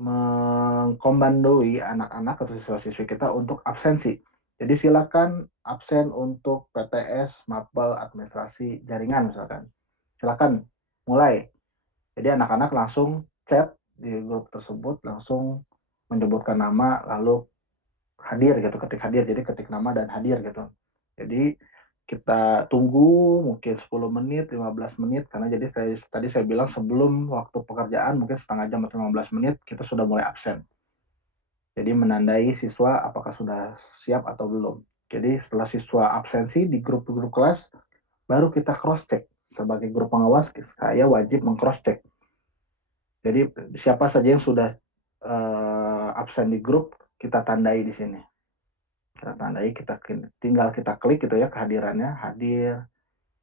mengkomandoi anak-anak atau siswa-siswi kita untuk absensi. Jadi silakan absen untuk PTS, mapel, administrasi, jaringan misalkan. Silakan mulai. Jadi anak-anak langsung chat di grup tersebut, langsung menyebutkan nama, lalu hadir gitu, ketik hadir. Jadi ketik nama dan hadir gitu. Jadi kita tunggu mungkin 10 menit, 15 menit, karena jadi tadi saya bilang sebelum waktu pekerjaan mungkin setengah jam atau 15 menit kita sudah mulai absen. Jadi menandai siswa apakah sudah siap atau belum. Jadi setelah siswa absensi di grup-grup kelas, baru kita cross-check. Sebagai guru pengawas, saya wajib meng-cross-check. Jadi siapa saja yang sudah absen di grup, kita tandai di sini. Kita tandai, tinggal kita klik gitu ya kehadirannya, hadir,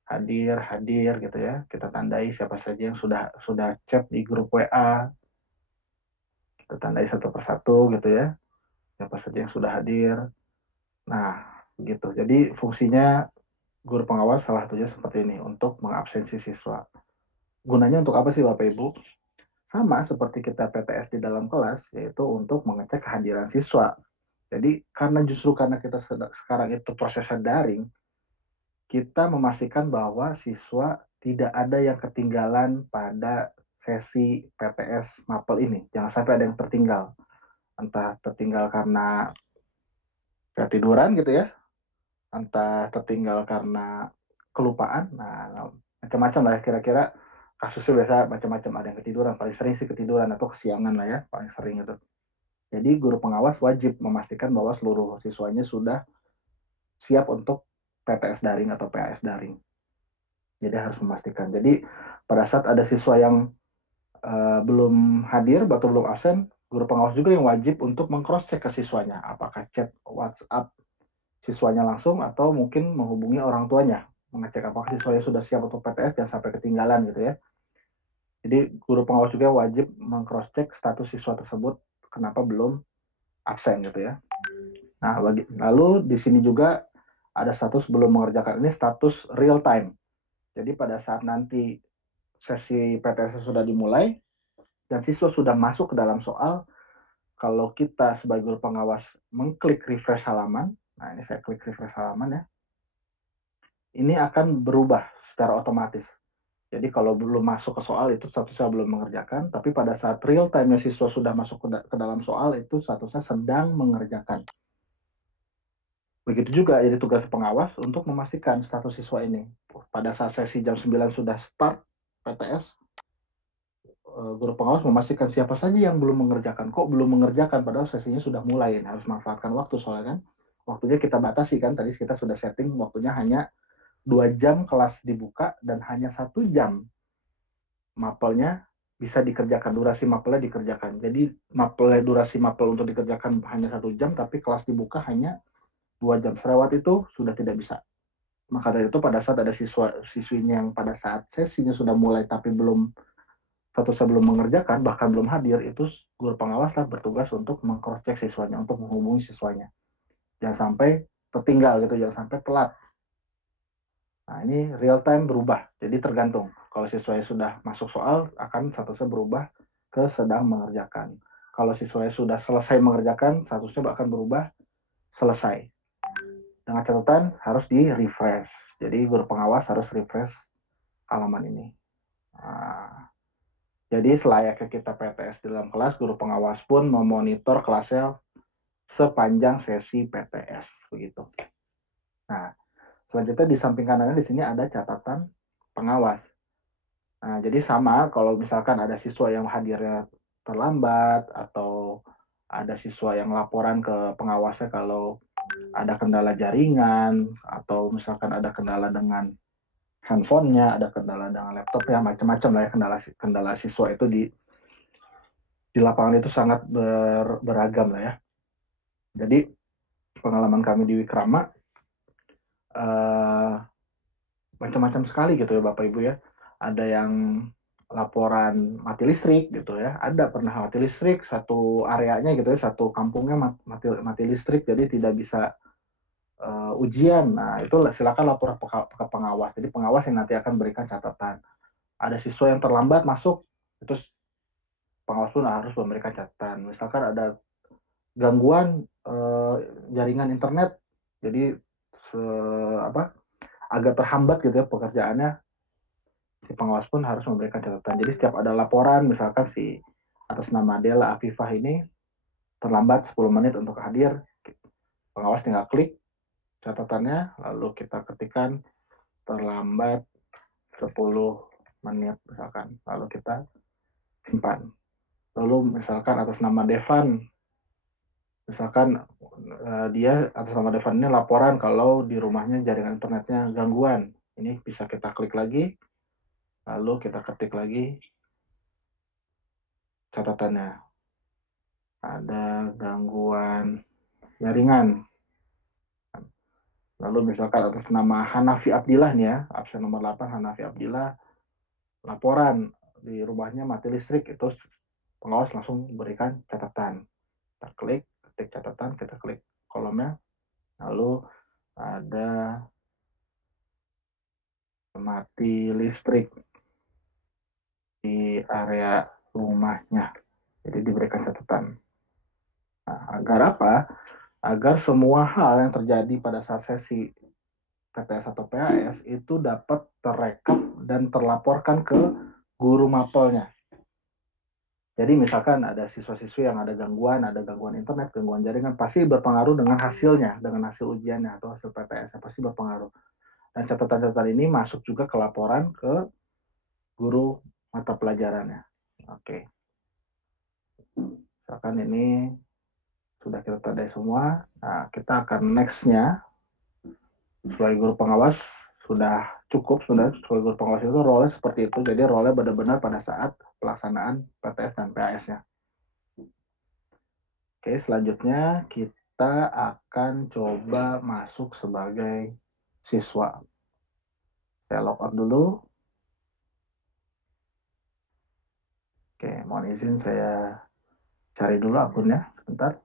hadir gitu ya. Kita tandai siapa saja yang sudah chat di grup WA. Kita tandai satu persatu gitu ya. Siapa saja yang sudah hadir. Nah, begitu. Jadi fungsinya guru pengawas salah satunya seperti ini untuk mengabsensi siswa. Gunanya untuk apa sih Bapak Ibu? Sama seperti kita PTS di dalam kelas, yaitu untuk mengecek kehadiran siswa. Jadi karena kita sekarang itu prosesnya daring, kita memastikan bahwa siswa tidak ada yang ketinggalan pada sesi PTS mapel ini. Jangan sampai ada yang tertinggal. Entah tertinggal karena ketiduran gitu ya, entah tertinggal karena kelupaan. Nah, macam-macam lah ya, kira-kira kasusnya biasa macam-macam, ada yang ketiduran, paling sering sih ketiduran atau kesiangan lah ya, paling sering itu. Jadi guru pengawas wajib memastikan bahwa seluruh siswanya sudah siap untuk PTS daring atau PAS daring. Jadi harus memastikan. Jadi pada saat ada siswa yang belum hadir atau belum absen, guru pengawas juga yang wajib untuk meng-cross check ke siswanya, apakah chat WhatsApp siswanya langsung atau mungkin menghubungi orang tuanya, mengecek apakah siswanya sudah siap untuk PTS, jangan sampai ketinggalan gitu ya. Jadi guru pengawas juga wajib meng-cross check status siswa tersebut kenapa belum absen gitu ya. Nah, lalu di sini juga ada status belum mengerjakan, ini status real time. Jadi pada saat nanti sesi PTS sudah dimulai dan siswa sudah masuk ke dalam soal, kalau kita sebagai guru pengawas mengklik refresh halaman, nah ini saya klik refresh halaman ya, ini akan berubah secara otomatis. Jadi kalau belum masuk ke soal itu statusnya belum mengerjakan, tapi pada saat real time siswa sudah masuk ke dalam soal itu statusnya sedang mengerjakan. Begitu juga jadi tugas pengawas untuk memastikan status siswa ini. Pada saat sesi jam 9 sudah start PTS, guru pengawas memastikan siapa saja yang belum mengerjakan. Kok belum mengerjakan padahal sesinya sudah mulai. Harus manfaatkan waktu soalnya kan. Waktunya kita batasi kan, tadi kita sudah setting waktunya hanya 2 jam kelas dibuka dan hanya 1 jam mapelnya bisa dikerjakan, durasi mapelnya dikerjakan. Jadi durasi mapel untuk dikerjakan hanya 1 jam, tapi kelas dibuka hanya 2 jam. Selewat itu sudah tidak bisa. Maka dari itu pada saat ada siswinya yang pada saat sesinya sudah mulai tapi belum mengerjakan, bahkan belum hadir, itu guru pengawas lah bertugas untuk meng-cross check siswanya, untuk menghubungi siswanya. Jangan sampai tertinggal gitu, jangan sampai telat. Nah, ini real time berubah, jadi tergantung. Kalau siswanya sudah masuk soal, akan statusnya berubah ke sedang mengerjakan. Kalau siswanya sudah selesai mengerjakan, statusnya akan berubah selesai. Dengan catatan harus di-refresh. Jadi guru pengawas harus refresh halaman ini. Nah, jadi selayaknya kita PTS di dalam kelas, guru pengawas pun memonitor kelasnya sepanjang sesi PTS. Begitu. Nah, selanjutnya di samping kanannya di sini ada catatan pengawas. Nah, jadi sama kalau misalkan ada siswa yang hadirnya terlambat atau ada siswa yang laporan ke pengawasnya kalau ada kendala jaringan atau misalkan ada kendala dengan handphonenya, ada kendala dengan laptopnya, macam-macam lah ya kendala siswa itu di lapangan itu sangat beragam lah ya. Jadi pengalaman kami di Wikrama macam-macam sekali gitu ya Bapak Ibu ya. Ada yang laporan mati listrik gitu ya. Ada pernah mati listrik satu areanya gitu ya, satu kampungnya mati listrik, jadi tidak bisa ujian. Nah, itu silakan lapor ke pengawas. Jadi pengawas yang nanti akan berikan catatan. Ada siswa yang terlambat masuk, itu pengawas pun harus memberikan catatan. Misalkan ada gangguan jaringan internet, jadi agak terhambat gitu ya pekerjaannya, si pengawas pun harus memberikan catatan. Jadi setiap ada laporan, misalkan si atas nama Dela Afifah ini terlambat 10 menit untuk hadir, pengawas tinggal klik catatannya, lalu kita ketikkan terlambat 10 menit misalkan, lalu kita simpan. Lalu misalkan atas nama Devan, misalkan dia atas nama Devan ini laporan kalau di rumahnya jaringan internetnya gangguan. Ini bisa kita klik lagi, lalu kita ketik lagi catatannya. Ada gangguan jaringan. Lalu misalkan atas nama Hanafi Abdillah nih ya, absen nomor 8 Hanafi Abdillah, laporan di rumahnya mati listrik, itu pengawas langsung berikan catatan. Kita klik, ketik catatan, kita klik kolomnya, lalu ada mati listrik di area rumahnya. Jadi diberikan catatan. Nah, agar apa? Agar semua hal yang terjadi pada saat sesi PTS atau PAS itu dapat terekam dan terlaporkan ke guru mapelnya. Jadi misalkan ada siswa-siswi yang ada gangguan internet, gangguan jaringan, pasti berpengaruh dengan hasilnya, dengan hasil ujiannya atau hasil PTS, pasti berpengaruh. Dan catatan-catatan ini masuk juga ke laporan ke guru mata pelajarannya. Oke. Misalkan ini sudah kita tandai semua. Nah, kita akan next-nya, sebagai guru pengawas, sudah cukup, sudah sebagai guru pengawas itu role seperti itu. Jadi role benar-benar pada saat pelaksanaan PTS dan PAS-nya. Oke, selanjutnya kita akan coba masuk sebagai siswa. Saya log out dulu. Oke, mohon izin saya cari dulu akunnya, sebentar.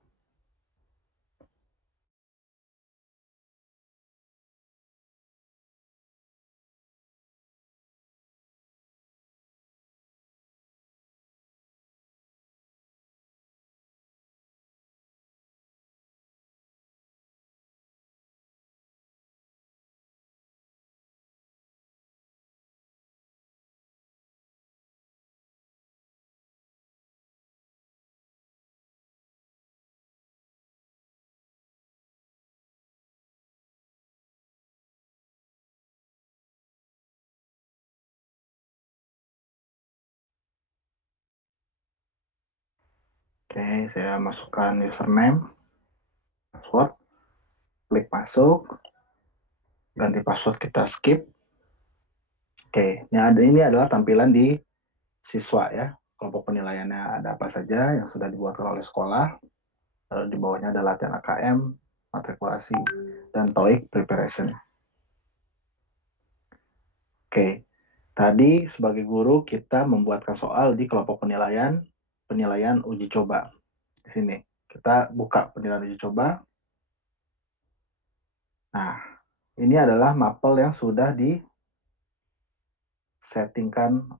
Oke, saya masukkan username, password, klik masuk, ganti password kita skip. Oke, ini adalah tampilan di siswa ya. kelompok penilaiannya ada apa saja yang sudah dibuatkan oleh sekolah. Lalu di bawahnya ada latihan AKM, matrikulasi, dan TOEIC preparation. Oke, tadi sebagai guru kita membuatkan soal di kelompok penilaian uji coba. Di sini kita buka penilaian uji coba. Nah, ini adalah mapel yang sudah disettingkan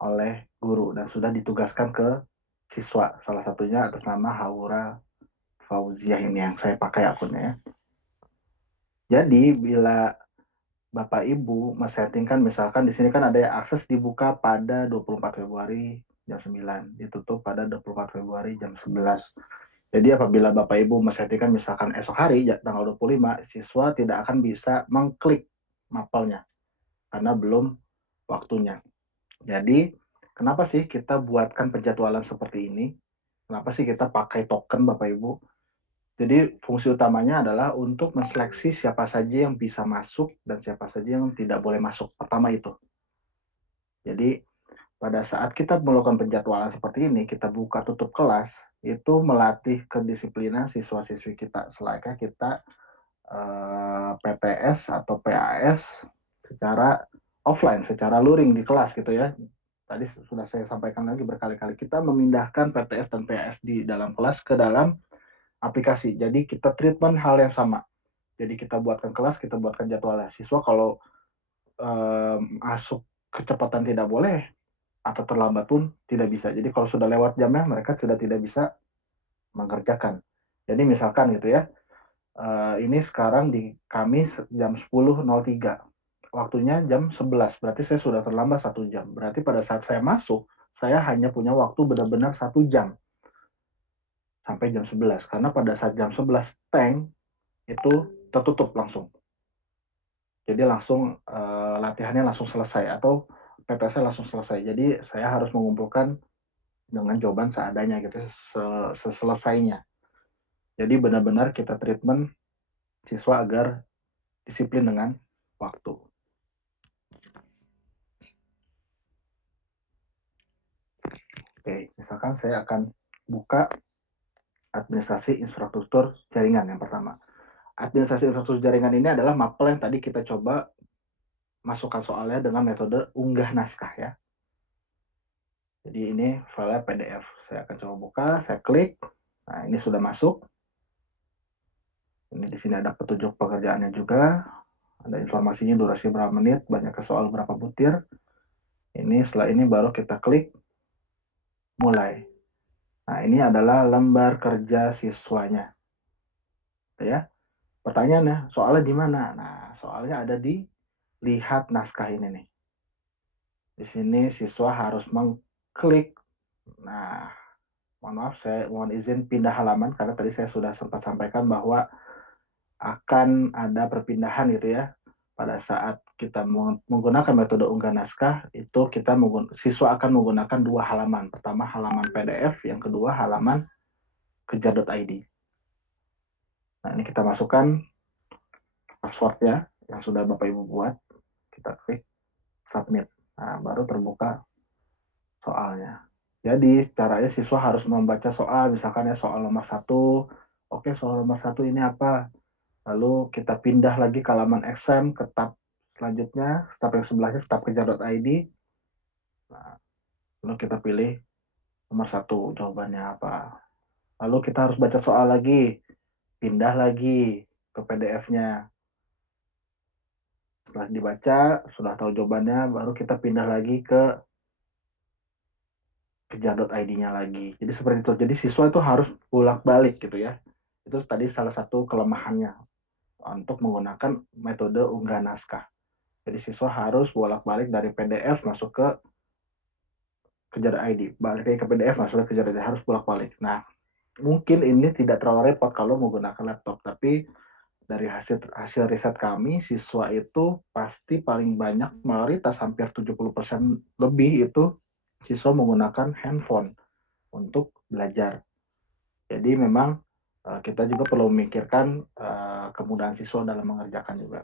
oleh guru dan sudah ditugaskan ke siswa. Salah satunya atas nama Haura Fauziah ini yang saya pakai akunnya ya. Jadi bila Bapak Ibu men-settingkan misalkan di sini kan ada yang akses dibuka pada 24 Februari jam 9, ditutup pada 24 Februari jam 11. Jadi apabila Bapak Ibu men-settingkan misalkan esok hari tanggal 25, siswa tidak akan bisa mengklik mapelnya karena belum waktunya. Jadi kenapa sih kita buatkan penjadwalan seperti ini? Kenapa sih kita pakai token Bapak Ibu? Jadi fungsi utamanya adalah untuk menseleksi siapa saja yang bisa masuk dan siapa saja yang tidak boleh masuk. Pertama itu. Jadi pada saat kita melakukan penjadwalan seperti ini, kita buka tutup kelas, itu melatih kedisiplinan siswa-siswi kita. Selayaknya kita PTS atau PAS secara offline, secara luring di kelas gitu ya. Tadi sudah saya sampaikan lagi berkali-kali, kita memindahkan PTS dan PAS di dalam kelas ke dalam aplikasi. Jadi kita treatment hal yang sama. Jadi kita buatkan kelas, kita buatkan jadwalnya. Siswa kalau masuk kecepatan tidak boleh atau terlambat pun tidak bisa. Jadi kalau sudah lewat jamnya, mereka sudah tidak bisa mengerjakan. Jadi misalkan gitu ya, ini sekarang di Kamis jam 10.03. Waktunya jam 11, berarti saya sudah terlambat 1 jam. Berarti pada saat saya masuk, saya hanya punya waktu benar-benar 1 jam sampai jam 11. Karena pada saat jam 11 tank itu tertutup langsung. Jadi langsung latihannya langsung selesai atau PTS-nya langsung selesai. Jadi saya harus mengumpulkan dengan jawaban seadanya gitu, selesainya. Jadi benar-benar kita treatment siswa agar disiplin dengan waktu. Oke, misalkan saya akan buka administrasi infrastruktur jaringan yang pertama. Administrasi infrastruktur jaringan ini adalah mapel yang tadi kita coba masukkan soalnya dengan metode unggah naskah ya. Jadi ini file PDF. Saya akan coba buka, saya klik. Nah, ini sudah masuk. Ini di sini ada petunjuk pekerjaannya juga. Ada informasinya durasi berapa menit, banyak soal berapa butir. Ini setelah ini baru kita klik mulai. Nah, ini adalah lembar kerja siswanya. Ya. Pertanyaannya, soalnya di mana? Nah, soalnya ada di lihat naskah ini nih. Di sini siswa harus mengklik. Nah, mohon maaf, saya mohon izin pindah halaman karena tadi saya sudah sempat sampaikan bahwa akan ada perpindahan gitu ya. Pada saat kita menggunakan metode unggah naskah, itu siswa akan menggunakan 2 halaman. Pertama halaman PDF, yang kedua halaman kejar.id. Nah, ini kita masukkan passwordnya yang sudah Bapak Ibu buat. Kita klik submit. Nah, baru terbuka soalnya. Jadi caranya siswa harus membaca soal, misalkan ya soal nomor 1. Oke, soal nomor 1 ini apa? Lalu kita pindah lagi ke halaman exam, ke tab selanjutnya, tab yang sebelahnya, tab kejar.id. Nah, lalu kita pilih nomor 1, jawabannya apa. Lalu kita harus baca soal lagi, pindah lagi ke PDF-nya. Setelah dibaca, sudah tahu jawabannya, baru kita pindah lagi ke kejar.id-nya lagi. Jadi seperti itu. Jadi siswa itu harus bolak-balik gitu ya. Itu tadi salah satu kelemahannya untuk menggunakan metode unggah naskah. Jadi siswa harus bolak-balik dari PDF masuk ke kejar ID, balik lagi ke PDF masuk ke kejar ID, harus bolak-balik. Nah, mungkin ini tidak terlalu repot kalau menggunakan laptop, tapi dari hasil riset kami, siswa itu pasti paling banyak, mayoritas hampir 70% lebih itu siswa menggunakan handphone untuk belajar. Jadi memang kita juga perlu memikirkan kemudahan siswa dalam mengerjakan juga.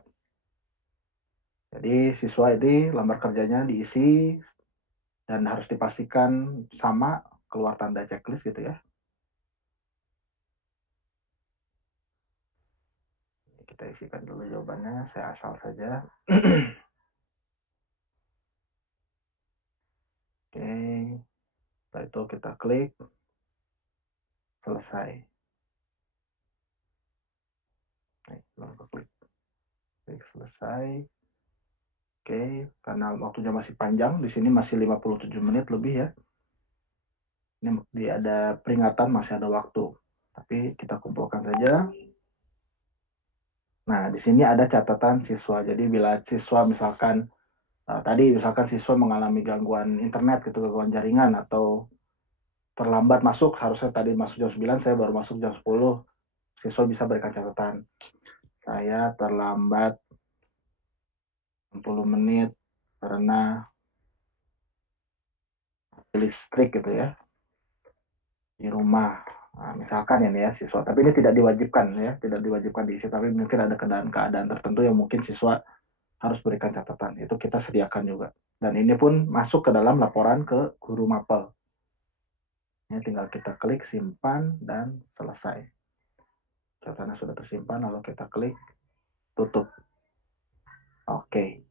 Jadi siswa ini lambar kerjanya diisi dan harus dipastikan sama keluar tanda checklist gitu ya. Kita isikan dulu jawabannya, saya asal saja. Oke, setelah itu kita klik selesai. Lalu klik selesai. Oke, karena waktunya masih panjang, di sini masih 57 menit lebih ya. Ini ada peringatan, masih ada waktu. Tapi kita kumpulkan saja. Nah, di sini ada catatan siswa. Jadi bila siswa misalkan tadi misalkan siswa mengalami gangguan internet gitu, gangguan jaringan atau terlambat masuk, harusnya tadi masuk jam 9, saya baru masuk jam 10, siswa bisa berikan catatan. Saya terlambat 60 menit karena listrik gitu ya di rumah. Nah, misalkan ini ya siswa, tapi ini tidak diwajibkan ya, tidak diwajibkan diisi, tapi mungkin ada keadaan-keadaan tertentu yang mungkin siswa harus berikan catatan. Itu kita sediakan juga. Dan ini pun masuk ke dalam laporan ke guru mapel. Ini tinggal kita klik simpan dan selesai. Catatannya sudah tersimpan, lalu kita klik tutup. Oke.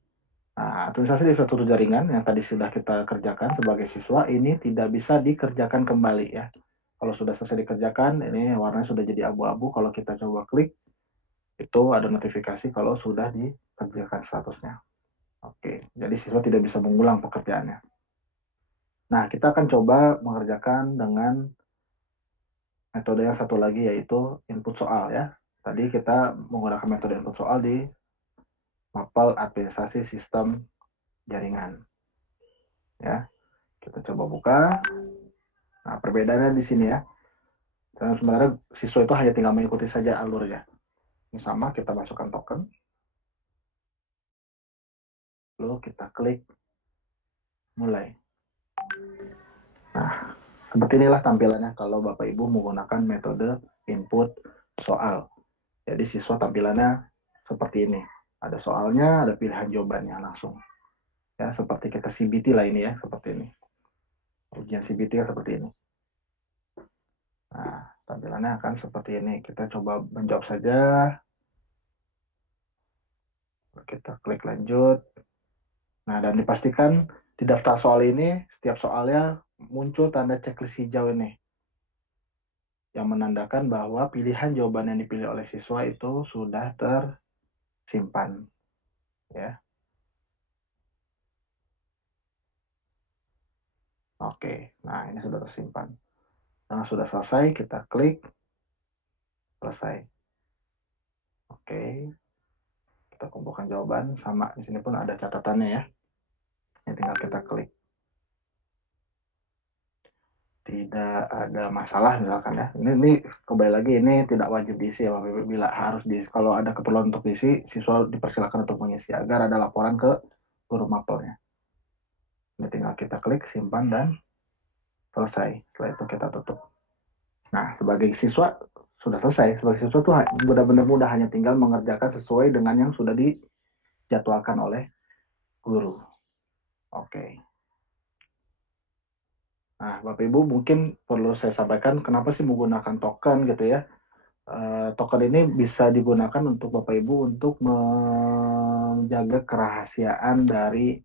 Nah, tulisasi di suatu jaringan yang tadi sudah kita kerjakan sebagai siswa ini tidak bisa dikerjakan kembali ya. Kalau sudah selesai dikerjakan, ini warnanya sudah jadi abu-abu. Kalau kita coba klik, itu ada notifikasi kalau sudah dikerjakan statusnya. Oke, jadi siswa tidak bisa mengulang pekerjaannya. Nah, kita akan coba mengerjakan dengan metode yang satu lagi, yaitu input soal ya. Tadi kita menggunakan metode input soal di mapel administrasi sistem jaringan. Ya, kita coba buka. Nah, perbedaannya di sini ya. Karena sebenarnya siswa itu hanya tinggal mengikuti saja alurnya. Ini sama, kita masukkan token. Lalu kita klik mulai. Nah, seperti inilah tampilannya kalau Bapak Ibu menggunakan metode input soal. Jadi siswa tampilannya seperti ini. Ada soalnya, ada pilihan jawabannya langsung. Ya, seperti kita CBT lah ini ya, seperti ini. Ujian CBT ya seperti ini. Nah, tampilannya akan seperti ini. Kita coba menjawab saja. Kita klik lanjut. Nah, dan dipastikan di daftar soal ini, setiap soalnya muncul tanda checklist hijau ini. Yang menandakan bahwa pilihan jawaban yang dipilih oleh siswa itu sudah tersimpan. Ya. Oke, nah ini sudah tersimpan. Nah, sudah selesai, kita klik selesai. Oke, kita kumpulkan jawaban, sama di sini pun ada catatannya ya. Ini tinggal kita klik. Tidak ada masalah misalkan ya. Ini kembali lagi, ini tidak wajib diisi ya Bapak Ibu. Bila harus diisi, kalau ada keperluan untuk diisi, siswa dipersilakan untuk mengisi agar ada laporan ke guru mapelnya. Ini tinggal kita klik, simpan, dan selesai. Setelah itu kita tutup. Nah, sebagai siswa sudah selesai. Sebagai siswa itu benar-benar mudah, hanya tinggal mengerjakan sesuai dengan yang sudah dijadwalkan oleh guru. Oke. Nah, Bapak Ibu mungkin perlu saya sampaikan kenapa sih menggunakan token gitu ya. Token ini bisa digunakan untuk Bapak Ibu untuk menjaga kerahasiaan dari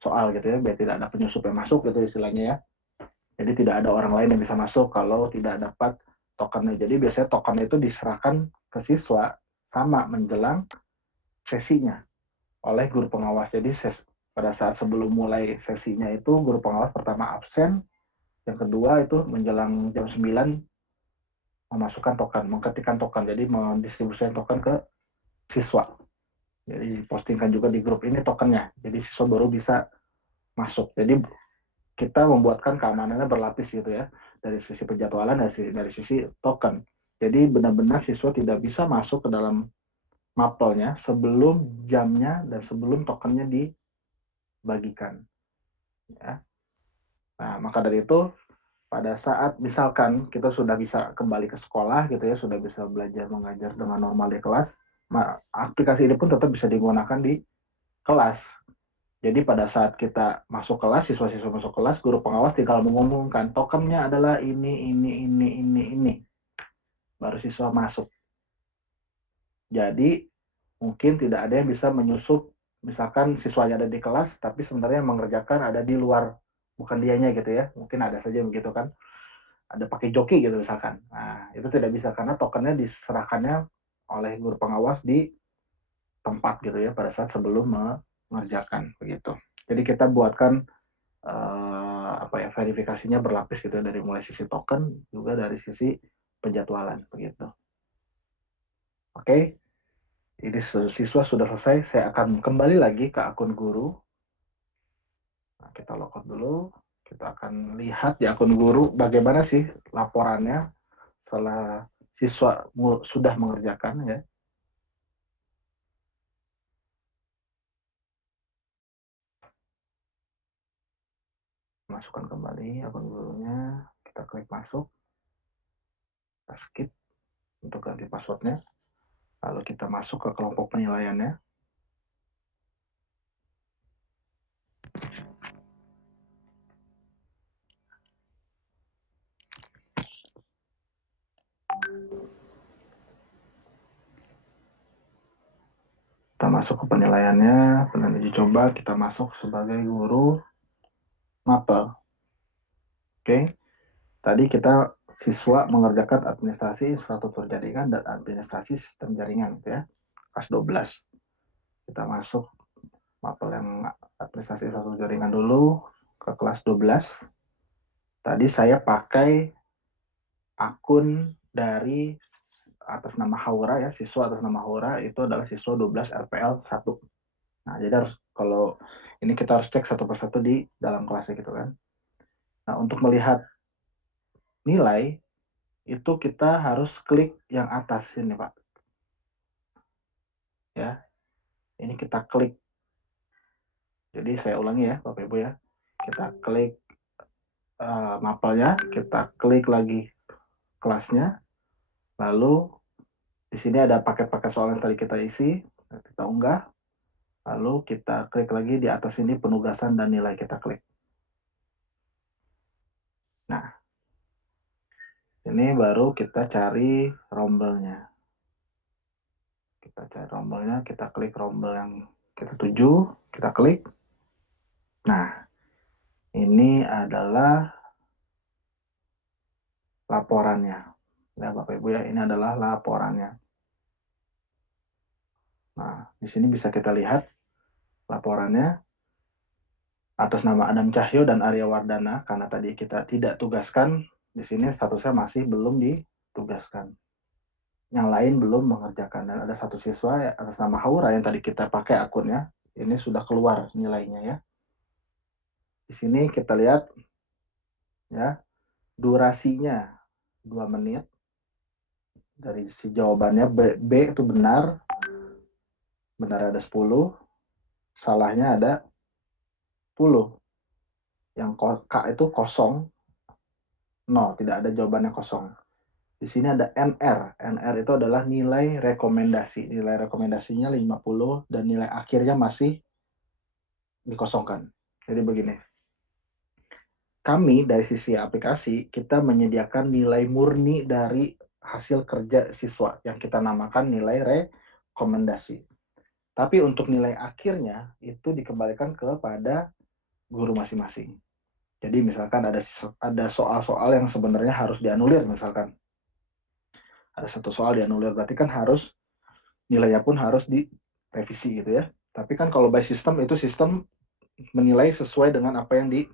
soal gitu ya, biar tidak ada penyusup yang masuk gitu istilahnya ya. Jadi tidak ada orang lain yang bisa masuk kalau tidak dapat tokennya. Jadi biasanya tokennya itu diserahkan ke siswa sama menjelang sesinya oleh guru pengawas. Jadi pada saat sebelum mulai sesinya itu guru pengawas pertama absen, yang kedua itu menjelang jam 9 memasukkan token, mengetikkan token, jadi mendistribusikan token ke siswa. Jadi postingkan juga di grup ini tokennya, jadi siswa baru bisa masuk. Jadi kita membuatkan keamanannya berlapis gitu ya, dari sisi penjadwalan, dari sisi token. Jadi benar-benar siswa tidak bisa masuk ke dalam mapelnya sebelum jamnya dan sebelum tokennya dibagikan. Ya. Nah, maka dari itu pada saat misalkan kita sudah bisa kembali ke sekolah gitu ya, sudah bisa belajar mengajar dengan normal di kelas, aplikasi ini pun tetap bisa digunakan di kelas. Jadi pada saat kita masuk kelas, siswa-siswa masuk kelas, guru pengawas tinggal mengumumkan tokennya adalah ini. Baru siswa masuk. Jadi mungkin tidak ada yang bisa menyusup, misalkan siswanya ada di kelas, tapi sebenarnya yang mengerjakan ada di luar, bukan dianya gitu ya. Mungkin ada saja begitu kan. Ada pakai joki gitu misalkan. Nah, itu tidak bisa karena tokennya diserahkannya oleh guru pengawas di tempat gitu ya pada saat sebelum mengerjakan begitu. Jadi kita buatkan verifikasinya berlapis gitu ya, dari mulai sisi token juga dari sisi penjadwalan begitu. Oke, ini siswa sudah selesai. Saya akan kembali lagi ke akun guru. Nah, kita logout dulu. Kita akan lihat di akun guru bagaimana sih laporannya setelah siswa sudah mengerjakan ya. Masukkan kembali akun gurunya, kita klik masuk, kita skip untuk ganti passwordnya, lalu kita masuk ke kelompok penilaiannya. Kita masuk ke penilaiannya, penilaian uji coba, kita masuk sebagai guru mapel. Oke, tadi kita siswa mengerjakan administrasi infrastruktur jaringan dan administrasi sistem jaringan, gitu ya, kelas 12. Kita masuk mapel yang administrasi infrastruktur jaringan dulu ke kelas 12. Tadi saya pakai akun dari atas nama Haura ya, siswa atas nama Haura itu adalah siswa 12 RPL 1. Nah, jadi harus kalau ini kita harus cek satu persatu di dalam kelasnya gitu kan. Nah, untuk melihat nilai itu kita harus klik yang atas ini, Pak. Ya. Ini kita klik. Jadi saya ulangi ya, Bapak Ibu ya. Kita klik mapelnya, kita klik lagi kelasnya. Lalu di sini ada paket-paket soal yang tadi kita isi, kita unggah. Lalu kita klik lagi di atas ini penugasan dan nilai, kita klik. Nah, ini baru kita cari rombelnya. Kita cari rombelnya, kita klik rombel yang kita tuju, kita klik. Nah, ini adalah laporannya. Ya, Bapak Ibu ya, ini adalah laporannya. Nah, di sini bisa kita lihat laporannya atas nama Adam Cahyo dan Arya Wardana, karena tadi kita tidak tugaskan, di sini statusnya masih belum ditugaskan. Yang lain belum mengerjakan. Dan ada satu siswa atas nama Haura yang tadi kita pakai akunnya, ini sudah keluar nilainya ya. Di sini kita lihat ya, durasinya 2 menit. Dari si jawabannya B itu benar ada 10, salahnya ada 10. Yang K itu kosong, 0, tidak ada jawabannya kosong. Di sini ada NR. NR itu adalah nilai rekomendasi. Nilai rekomendasinya 50 dan nilai akhirnya masih dikosongkan. Jadi begini. Kami dari sisi aplikasi, kita menyediakan nilai murni dari hasil kerja siswa yang kita namakan nilai rekomendasi. Tapi untuk nilai akhirnya itu dikembalikan kepada guru masing-masing. Jadi misalkan ada soal-soal yang sebenarnya harus dianulir, misalkan ada satu soal dianulir, berarti kan harus nilainya pun harus direvisi gitu ya. Tapi kan kalau by system itu sistem menilai sesuai dengan apa yang di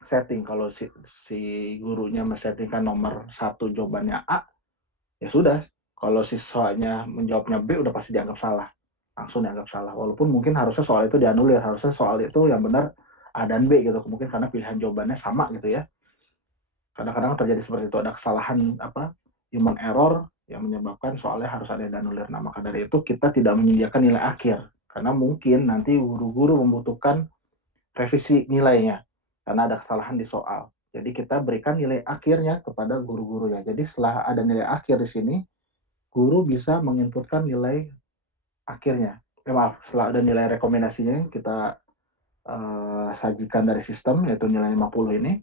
setting. Kalau si gurunya men-settingkan nomor 1 jawabannya A, ya sudah. Kalau siswanya menjawabnya B, udah pasti dianggap salah. Langsung dianggap salah. Walaupun mungkin harusnya soal itu dianulir. Harusnya soal itu yang benar A dan B gitu. Mungkin karena pilihan jawabannya sama gitu ya. Kadang-kadang terjadi seperti itu. Ada kesalahan human error yang menyebabkan soalnya harus ada yang dianulir. Nah, maka dari itu kita tidak menyediakan nilai akhir. Karena mungkin nanti guru-guru membutuhkan revisi nilainya karena ada kesalahan di soal. Jadi kita berikan nilai akhirnya kepada guru-guru ya. Jadi setelah ada nilai akhir di sini, guru bisa menginputkan nilai akhirnya. Maaf, setelah ada nilai rekomendasinya kita sajikan dari sistem, yaitu nilai 50 ini,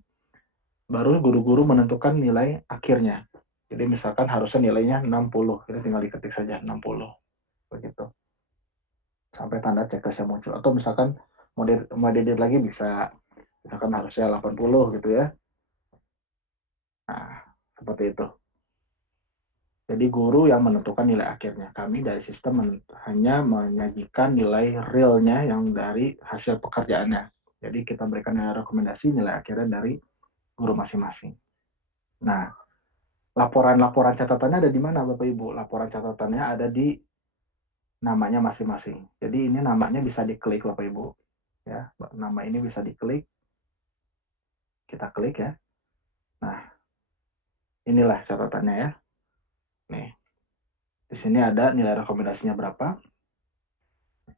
baru guru-guru menentukan nilai akhirnya. Jadi misalkan harusnya nilainya 60, ini tinggal diketik saja 60, begitu. Sampai tanda checklistnya muncul. Atau misalkan mau diedit lagi bisa, misalkan harusnya 80 gitu ya. Nah, seperti itu. Jadi guru yang menentukan nilai akhirnya. Kami dari sistem hanya menyajikan nilai realnya yang dari hasil pekerjaannya. Jadi kita berikan nilai rekomendasi, nilai akhirnya dari guru masing-masing. Nah, laporan-laporan catatannya ada di mana Bapak Ibu? Laporan catatannya ada di namanya masing-masing. Jadi ini namanya bisa diklik Bapak Ibu. Ya, nama ini bisa diklik. Kita klik ya. Nah, inilah catatannya ya. Nih, di sini ada nilai rekomendasinya berapa,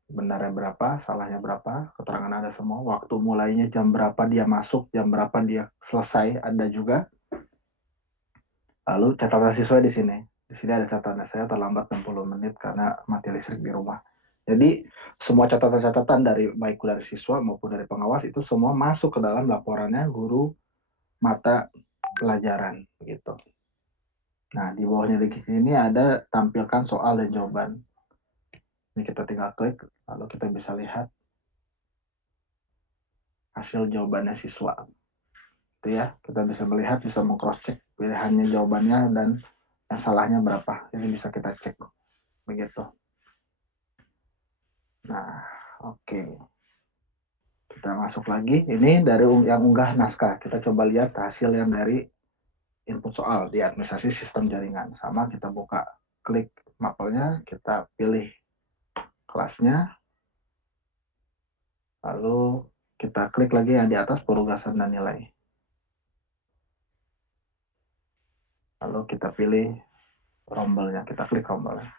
benarnya berapa, salahnya berapa, keterangan ada semua, waktu mulainya jam berapa dia masuk, jam berapa dia selesai ada juga. Lalu catatan siswa di sini. Di sini ada catatan saya terlambat 60 menit karena mati listrik di rumah. Jadi semua catatan-catatan dari baik dari siswa maupun dari pengawas itu semua masuk ke dalam laporannya guru mata pelajaran gitu. Nah, di bawahnya di sini ada tampilkan soal dan jawaban. Ini kita tinggal klik, lalu kita bisa lihat hasil jawabannya siswa. Itu ya, kita bisa melihat, bisa meng-cross check pilihannya jawabannya dan yang salahnya berapa. Ini bisa kita cek begitu. Nah, oke. Kita masuk lagi. Ini dari yang unggah naskah. Kita coba lihat hasil yang dari input soal di administrasi sistem jaringan. Sama kita buka, klik mapelnya, kita pilih kelasnya, lalu kita klik lagi yang di atas penugasan dan nilai. Lalu kita pilih rombelnya, kita klik rombelnya.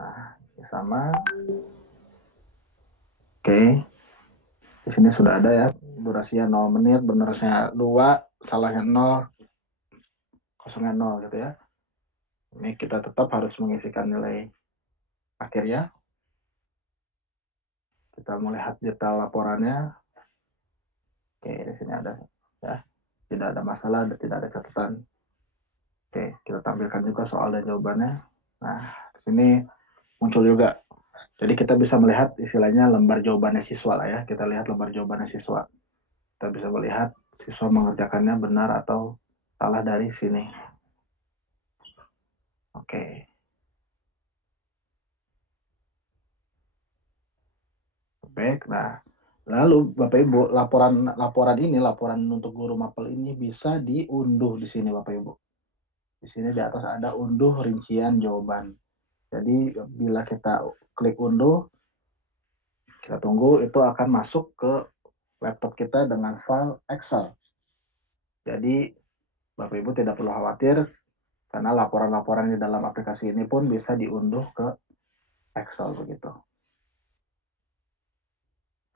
Nah, ini sama. Oke. Di sini sudah ada ya, durasinya 0 menit, benarnya 2, salahnya 0, kosongnya 0 gitu ya. Ini kita tetap harus mengisikan nilai akhirnya. Kita melihat detail laporannya. Oke, di sini ada ya. Tidak ada masalah, tidak ada catatan. Oke, kita tampilkan juga soal dan jawabannya. Nah, di sini muncul juga. Jadi kita bisa melihat istilahnya lembar jawabannya siswa lah ya. Kita lihat lembar jawabannya siswa. Kita bisa melihat siswa mengerjakannya benar atau salah dari sini. Oke. Baik. Nah, lalu Bapak Ibu, laporan untuk guru mapel ini bisa diunduh di sini Bapak Ibu. Di sini di atas ada unduh rincian jawaban. Jadi bila kita klik unduh, kita tunggu itu akan masuk ke laptop kita dengan file Excel. Jadi Bapak Ibu tidak perlu khawatir karena laporan-laporan di dalam aplikasi ini pun bisa diunduh ke Excel begitu.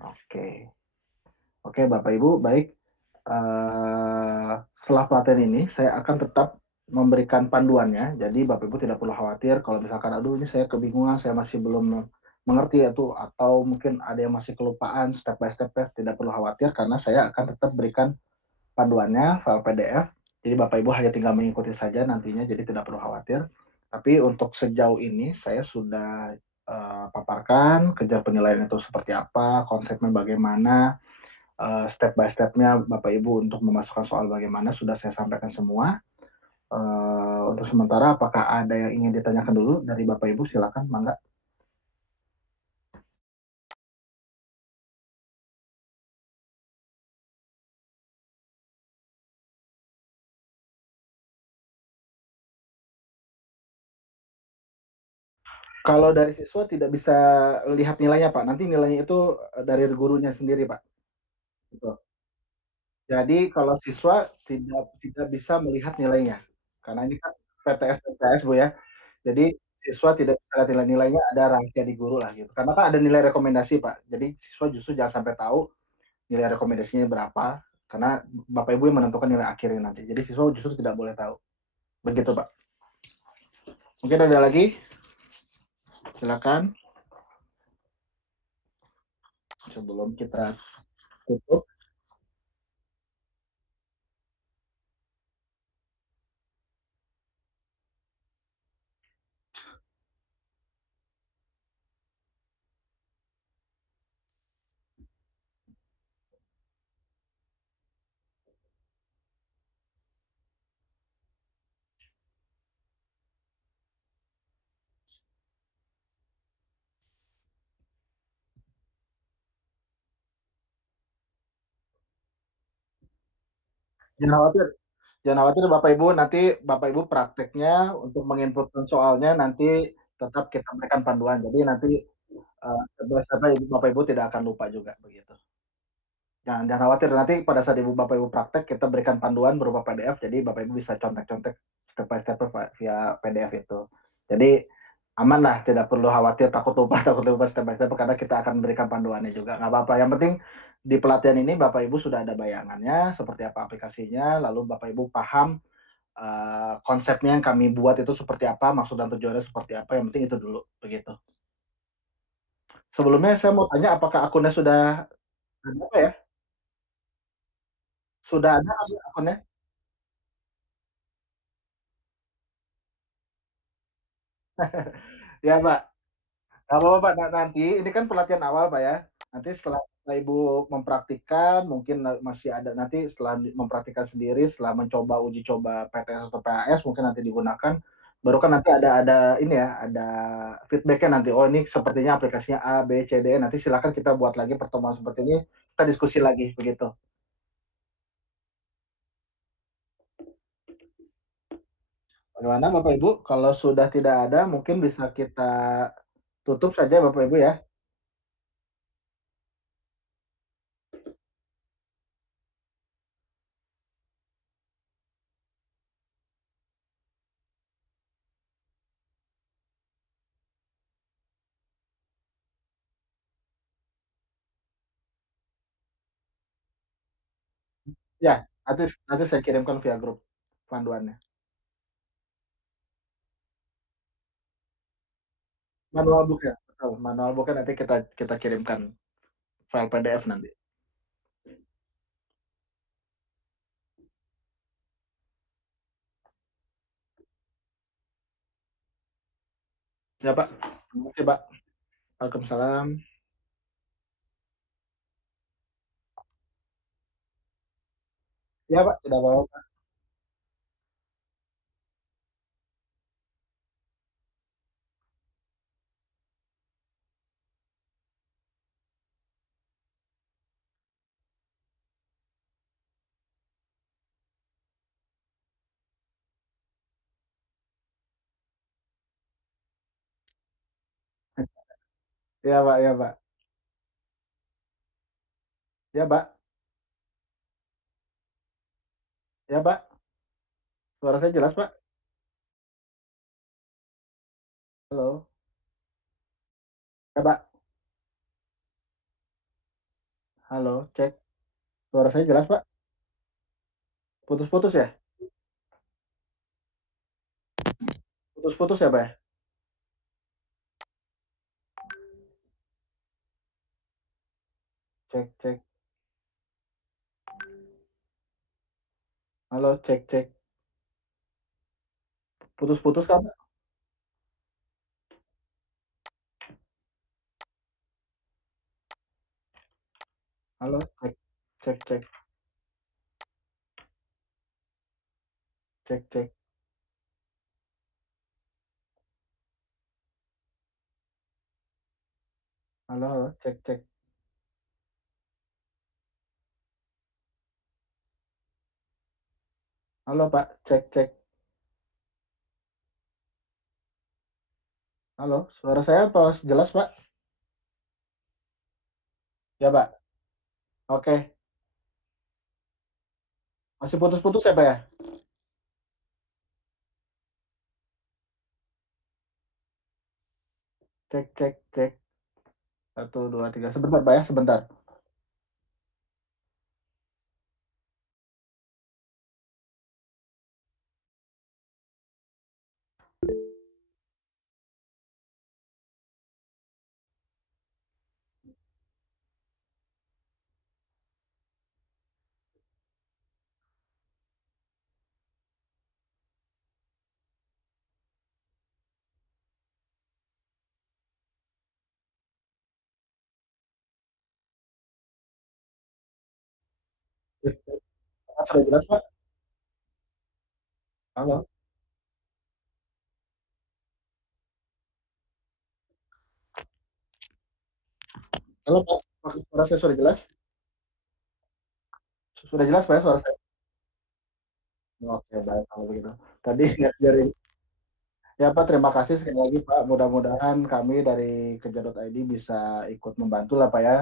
Oke. Oke, Bapak Ibu, baik. Setelah pelatihan ini, saya akan tetap memberikan panduannya. Jadi Bapak Ibu tidak perlu khawatir kalau misalkan, aduh ini saya kebingungan, saya masih belum mengerti itu, atau mungkin ada yang masih kelupaan step by step, tidak perlu khawatir karena saya akan tetap berikan panduannya, file PDF. Jadi Bapak Ibu hanya tinggal mengikuti saja nantinya, jadi tidak perlu khawatir. Tapi untuk sejauh ini saya sudah paparkan kejar penilaian itu seperti apa, konsepnya bagaimana, step by step-nya Bapak Ibu untuk memasukkan soal bagaimana sudah saya sampaikan semua. Untuk sementara apakah ada yang ingin ditanyakan dulu dari Bapak Ibu, silakan mangga. Kalau dari siswa tidak bisa lihat nilainya Pak, nanti nilainya itu dari gurunya sendiri Pak. Betul. Jadi kalau siswa tidak bisa melihat nilainya, karena ini kan PTS Bu ya. Jadi siswa tidak bisa lihat nilai-nilainya, ada rahasia di guru lah gitu. Karena kan ada nilai rekomendasi Pak. Jadi siswa justru jangan sampai tahu nilai rekomendasinya berapa, karena Bapak Ibu yang menentukan nilai akhirnya nanti. Jadi siswa justru tidak boleh tahu. Begitu Pak. Mungkin ada lagi? Silakan. sebelum kita tutup. Jangan khawatir, jangan khawatir Bapak Ibu, nanti Bapak Ibu prakteknya untuk menginputkan soalnya nanti tetap kita berikan panduan. Jadi nanti Bapak Ibu tidak akan lupa juga begitu. Jangan khawatir, nanti pada saat Ibu Bapak Ibu praktek kita berikan panduan berupa PDF, jadi Bapak Ibu bisa contek-contek step by step via PDF itu. Jadi aman lah, tidak perlu khawatir takut lupa step by step karena kita akan berikan panduannya juga. Nggak apa-apa, yang penting di pelatihan ini Bapak Ibu sudah ada bayangannya seperti apa aplikasinya, lalu Bapak Ibu paham konsepnya yang kami buat itu seperti apa, maksud dan tujuannya seperti apa, yang penting itu dulu begitu. Sebelumnya saya mau tanya apakah akunnya sudah ada apa ya? Sudah ada akunnya? Ya, Pak. Nggak apa-apa, Pak. Nanti ini kan pelatihan awal, Pak ya. Nanti setelah Ibu mempraktikkan, mungkin masih ada nanti setelah mempraktikkan sendiri, setelah mencoba uji coba PTS atau PAS, mungkin nanti digunakan. Baru kan nanti ada ini ya, ada feedbacknya nanti. Oh ini sepertinya aplikasinya A, B, C, D. Nanti silakan kita buat lagi pertemuan seperti ini, kita diskusi lagi begitu. Bagaimana Bapak Ibu? Kalau sudah tidak ada, mungkin bisa kita tutup saja Bapak Ibu ya. Ya, nanti saya kirimkan via grup panduannya. Manual book ya, betul. Manual book nanti kita kirimkan file PDF nanti. Ya Pak, terima kasih Pak. Waalaikumsalam. Ya Pak, tidak apa-apa. Ya Pak, ya Pak. Ya Pak, ya Pak. Suara saya jelas Pak? Halo, ya Pak. Halo, cek. Suara saya jelas Pak? Putus-putus ya? Putus-putus ya Pak ya? Cek, cek. Halo, cek, cek. Putus-putus kan Pak? Halo, cek, cek, cek, cek, cek. Halo, halo, cek, cek. Halo Pak, cek, cek. Halo, suara saya apa jelas Pak? Ya Pak. Oke, masih putus-putus ya Pak ya? Cek, cek, cek. Satu, dua, tiga. Sebentar Pak ya, sebentar. Sudah jelas, Pak? Halo? Halo, Pak? Suara saya sudah jelas? Sudah jelas, Pak, ya, suara saya? Oke, baik kalau begitu. Tadi dari ya, Pak, terima kasih sekali lagi, Pak. Mudah-mudahan kami dari Kejar.id bisa ikut membantu lah, Pak, ya,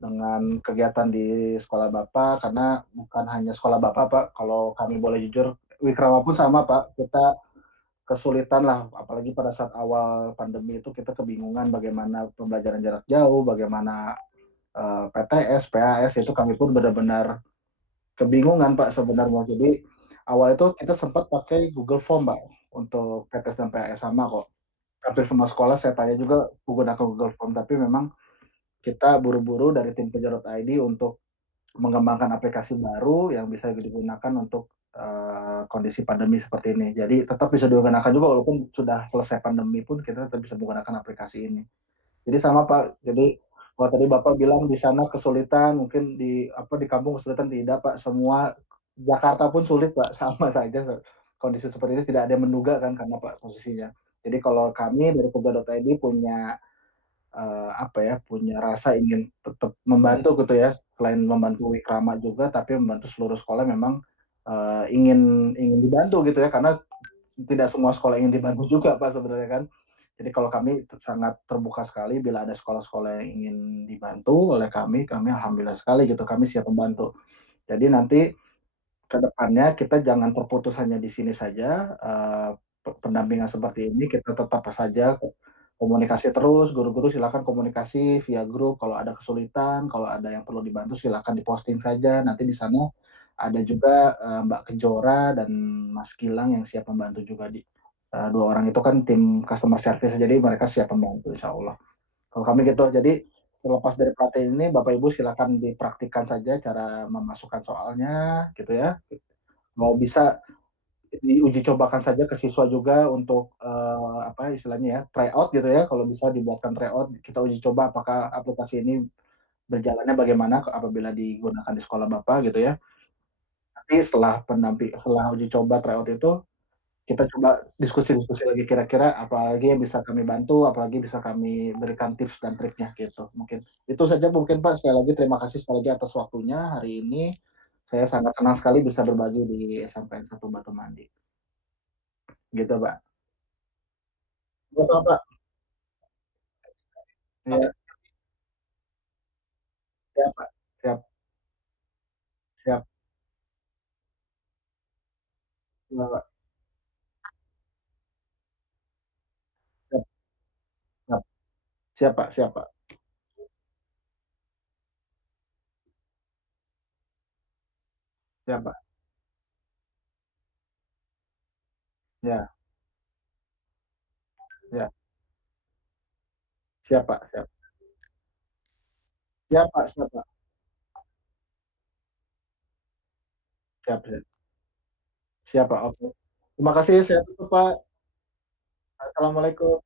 dengan kegiatan di sekolah Bapak, karena bukan hanya sekolah Bapak, Pak. Kalau kami boleh jujur, Wikrama pun sama, Pak. Kita kesulitan lah, apalagi pada saat awal pandemi itu kita kebingungan bagaimana pembelajaran jarak jauh, bagaimana PTS, PAS, itu kami pun benar-benar kebingungan, Pak, sebenarnya. Jadi awal itu kita sempat pakai Google Form, Pak, untuk PTS dan PAS sama kok. Hampir semua sekolah saya tanya juga menggunakan Google Form, tapi memang kita buru-buru dari tim Kejar.id untuk mengembangkan aplikasi baru yang bisa digunakan untuk kondisi pandemi seperti ini. Jadi tetap bisa digunakan juga walaupun sudah selesai pandemi pun kita tetap bisa menggunakan aplikasi ini. Jadi sama Pak. Jadi kalau tadi Bapak bilang di sana kesulitan, mungkin di kampung kesulitan tidak Pak. Semua Jakarta pun sulit Pak, sama saja kondisi seperti ini tidak ada yang menduga kan karena Pak posisinya. Jadi kalau kami dari Kerja.id punya apa ya, punya rasa ingin tetap membantu gitu ya, selain membantu Wikrama juga, tapi membantu seluruh sekolah memang ingin ingin dibantu gitu ya, karena tidak semua sekolah ingin dibantu juga Pak sebenarnya kan. Jadi kalau kami sangat terbuka sekali bila ada sekolah-sekolah yang ingin dibantu oleh kami alhamdulillah sekali gitu, kami siap membantu. Jadi nanti ke depannya kita jangan terputus hanya di sini saja, pendampingan seperti ini kita tetap saja komunikasi terus, guru-guru silakan komunikasi via grup kalau ada kesulitan, kalau ada yang perlu dibantu silakan diposting saja, nanti di sana ada juga, Mbak Kejora dan Mas Gilang yang siap membantu juga dua orang itu kan tim customer service, jadi mereka siap membantu insya Allah. Kalau kami gitu, jadi terlepas dari pelatihan ini, Bapak Ibu silakan dipraktikkan saja cara memasukkan soalnya, gitu ya. Mau bisa diuji cobakan saja ke siswa juga untuk apa istilahnya ya tryout gitu ya. Kalau bisa dibuatkan tryout, kita uji coba apakah aplikasi ini berjalannya bagaimana apabila digunakan di sekolah Bapak gitu ya. Nanti setelah uji coba tryout itu kita coba diskusi-diskusi lagi kira-kira apalagi yang bisa kami bantu, apalagi bisa kami berikan tips dan triknya gitu. Mungkin itu saja mungkin Pak. Sekali lagi terima kasih sekali lagi atas waktunya hari ini. Saya sangat senang sekali bisa berbagi di SMPN 1 Batu Mandi. Gitu Pak. Sama Pak. Ya, siap Pak. Siap, siap. Ya, Pak. Siap, siap. Siap Pak, siap Pak. Siap Pak. Ya, ya. Siap Pak, siap. Siap Pak, siap Pak. Siap, siap. Siap Pak, oke. Terima kasih, saya tutup Pak. Assalamualaikum.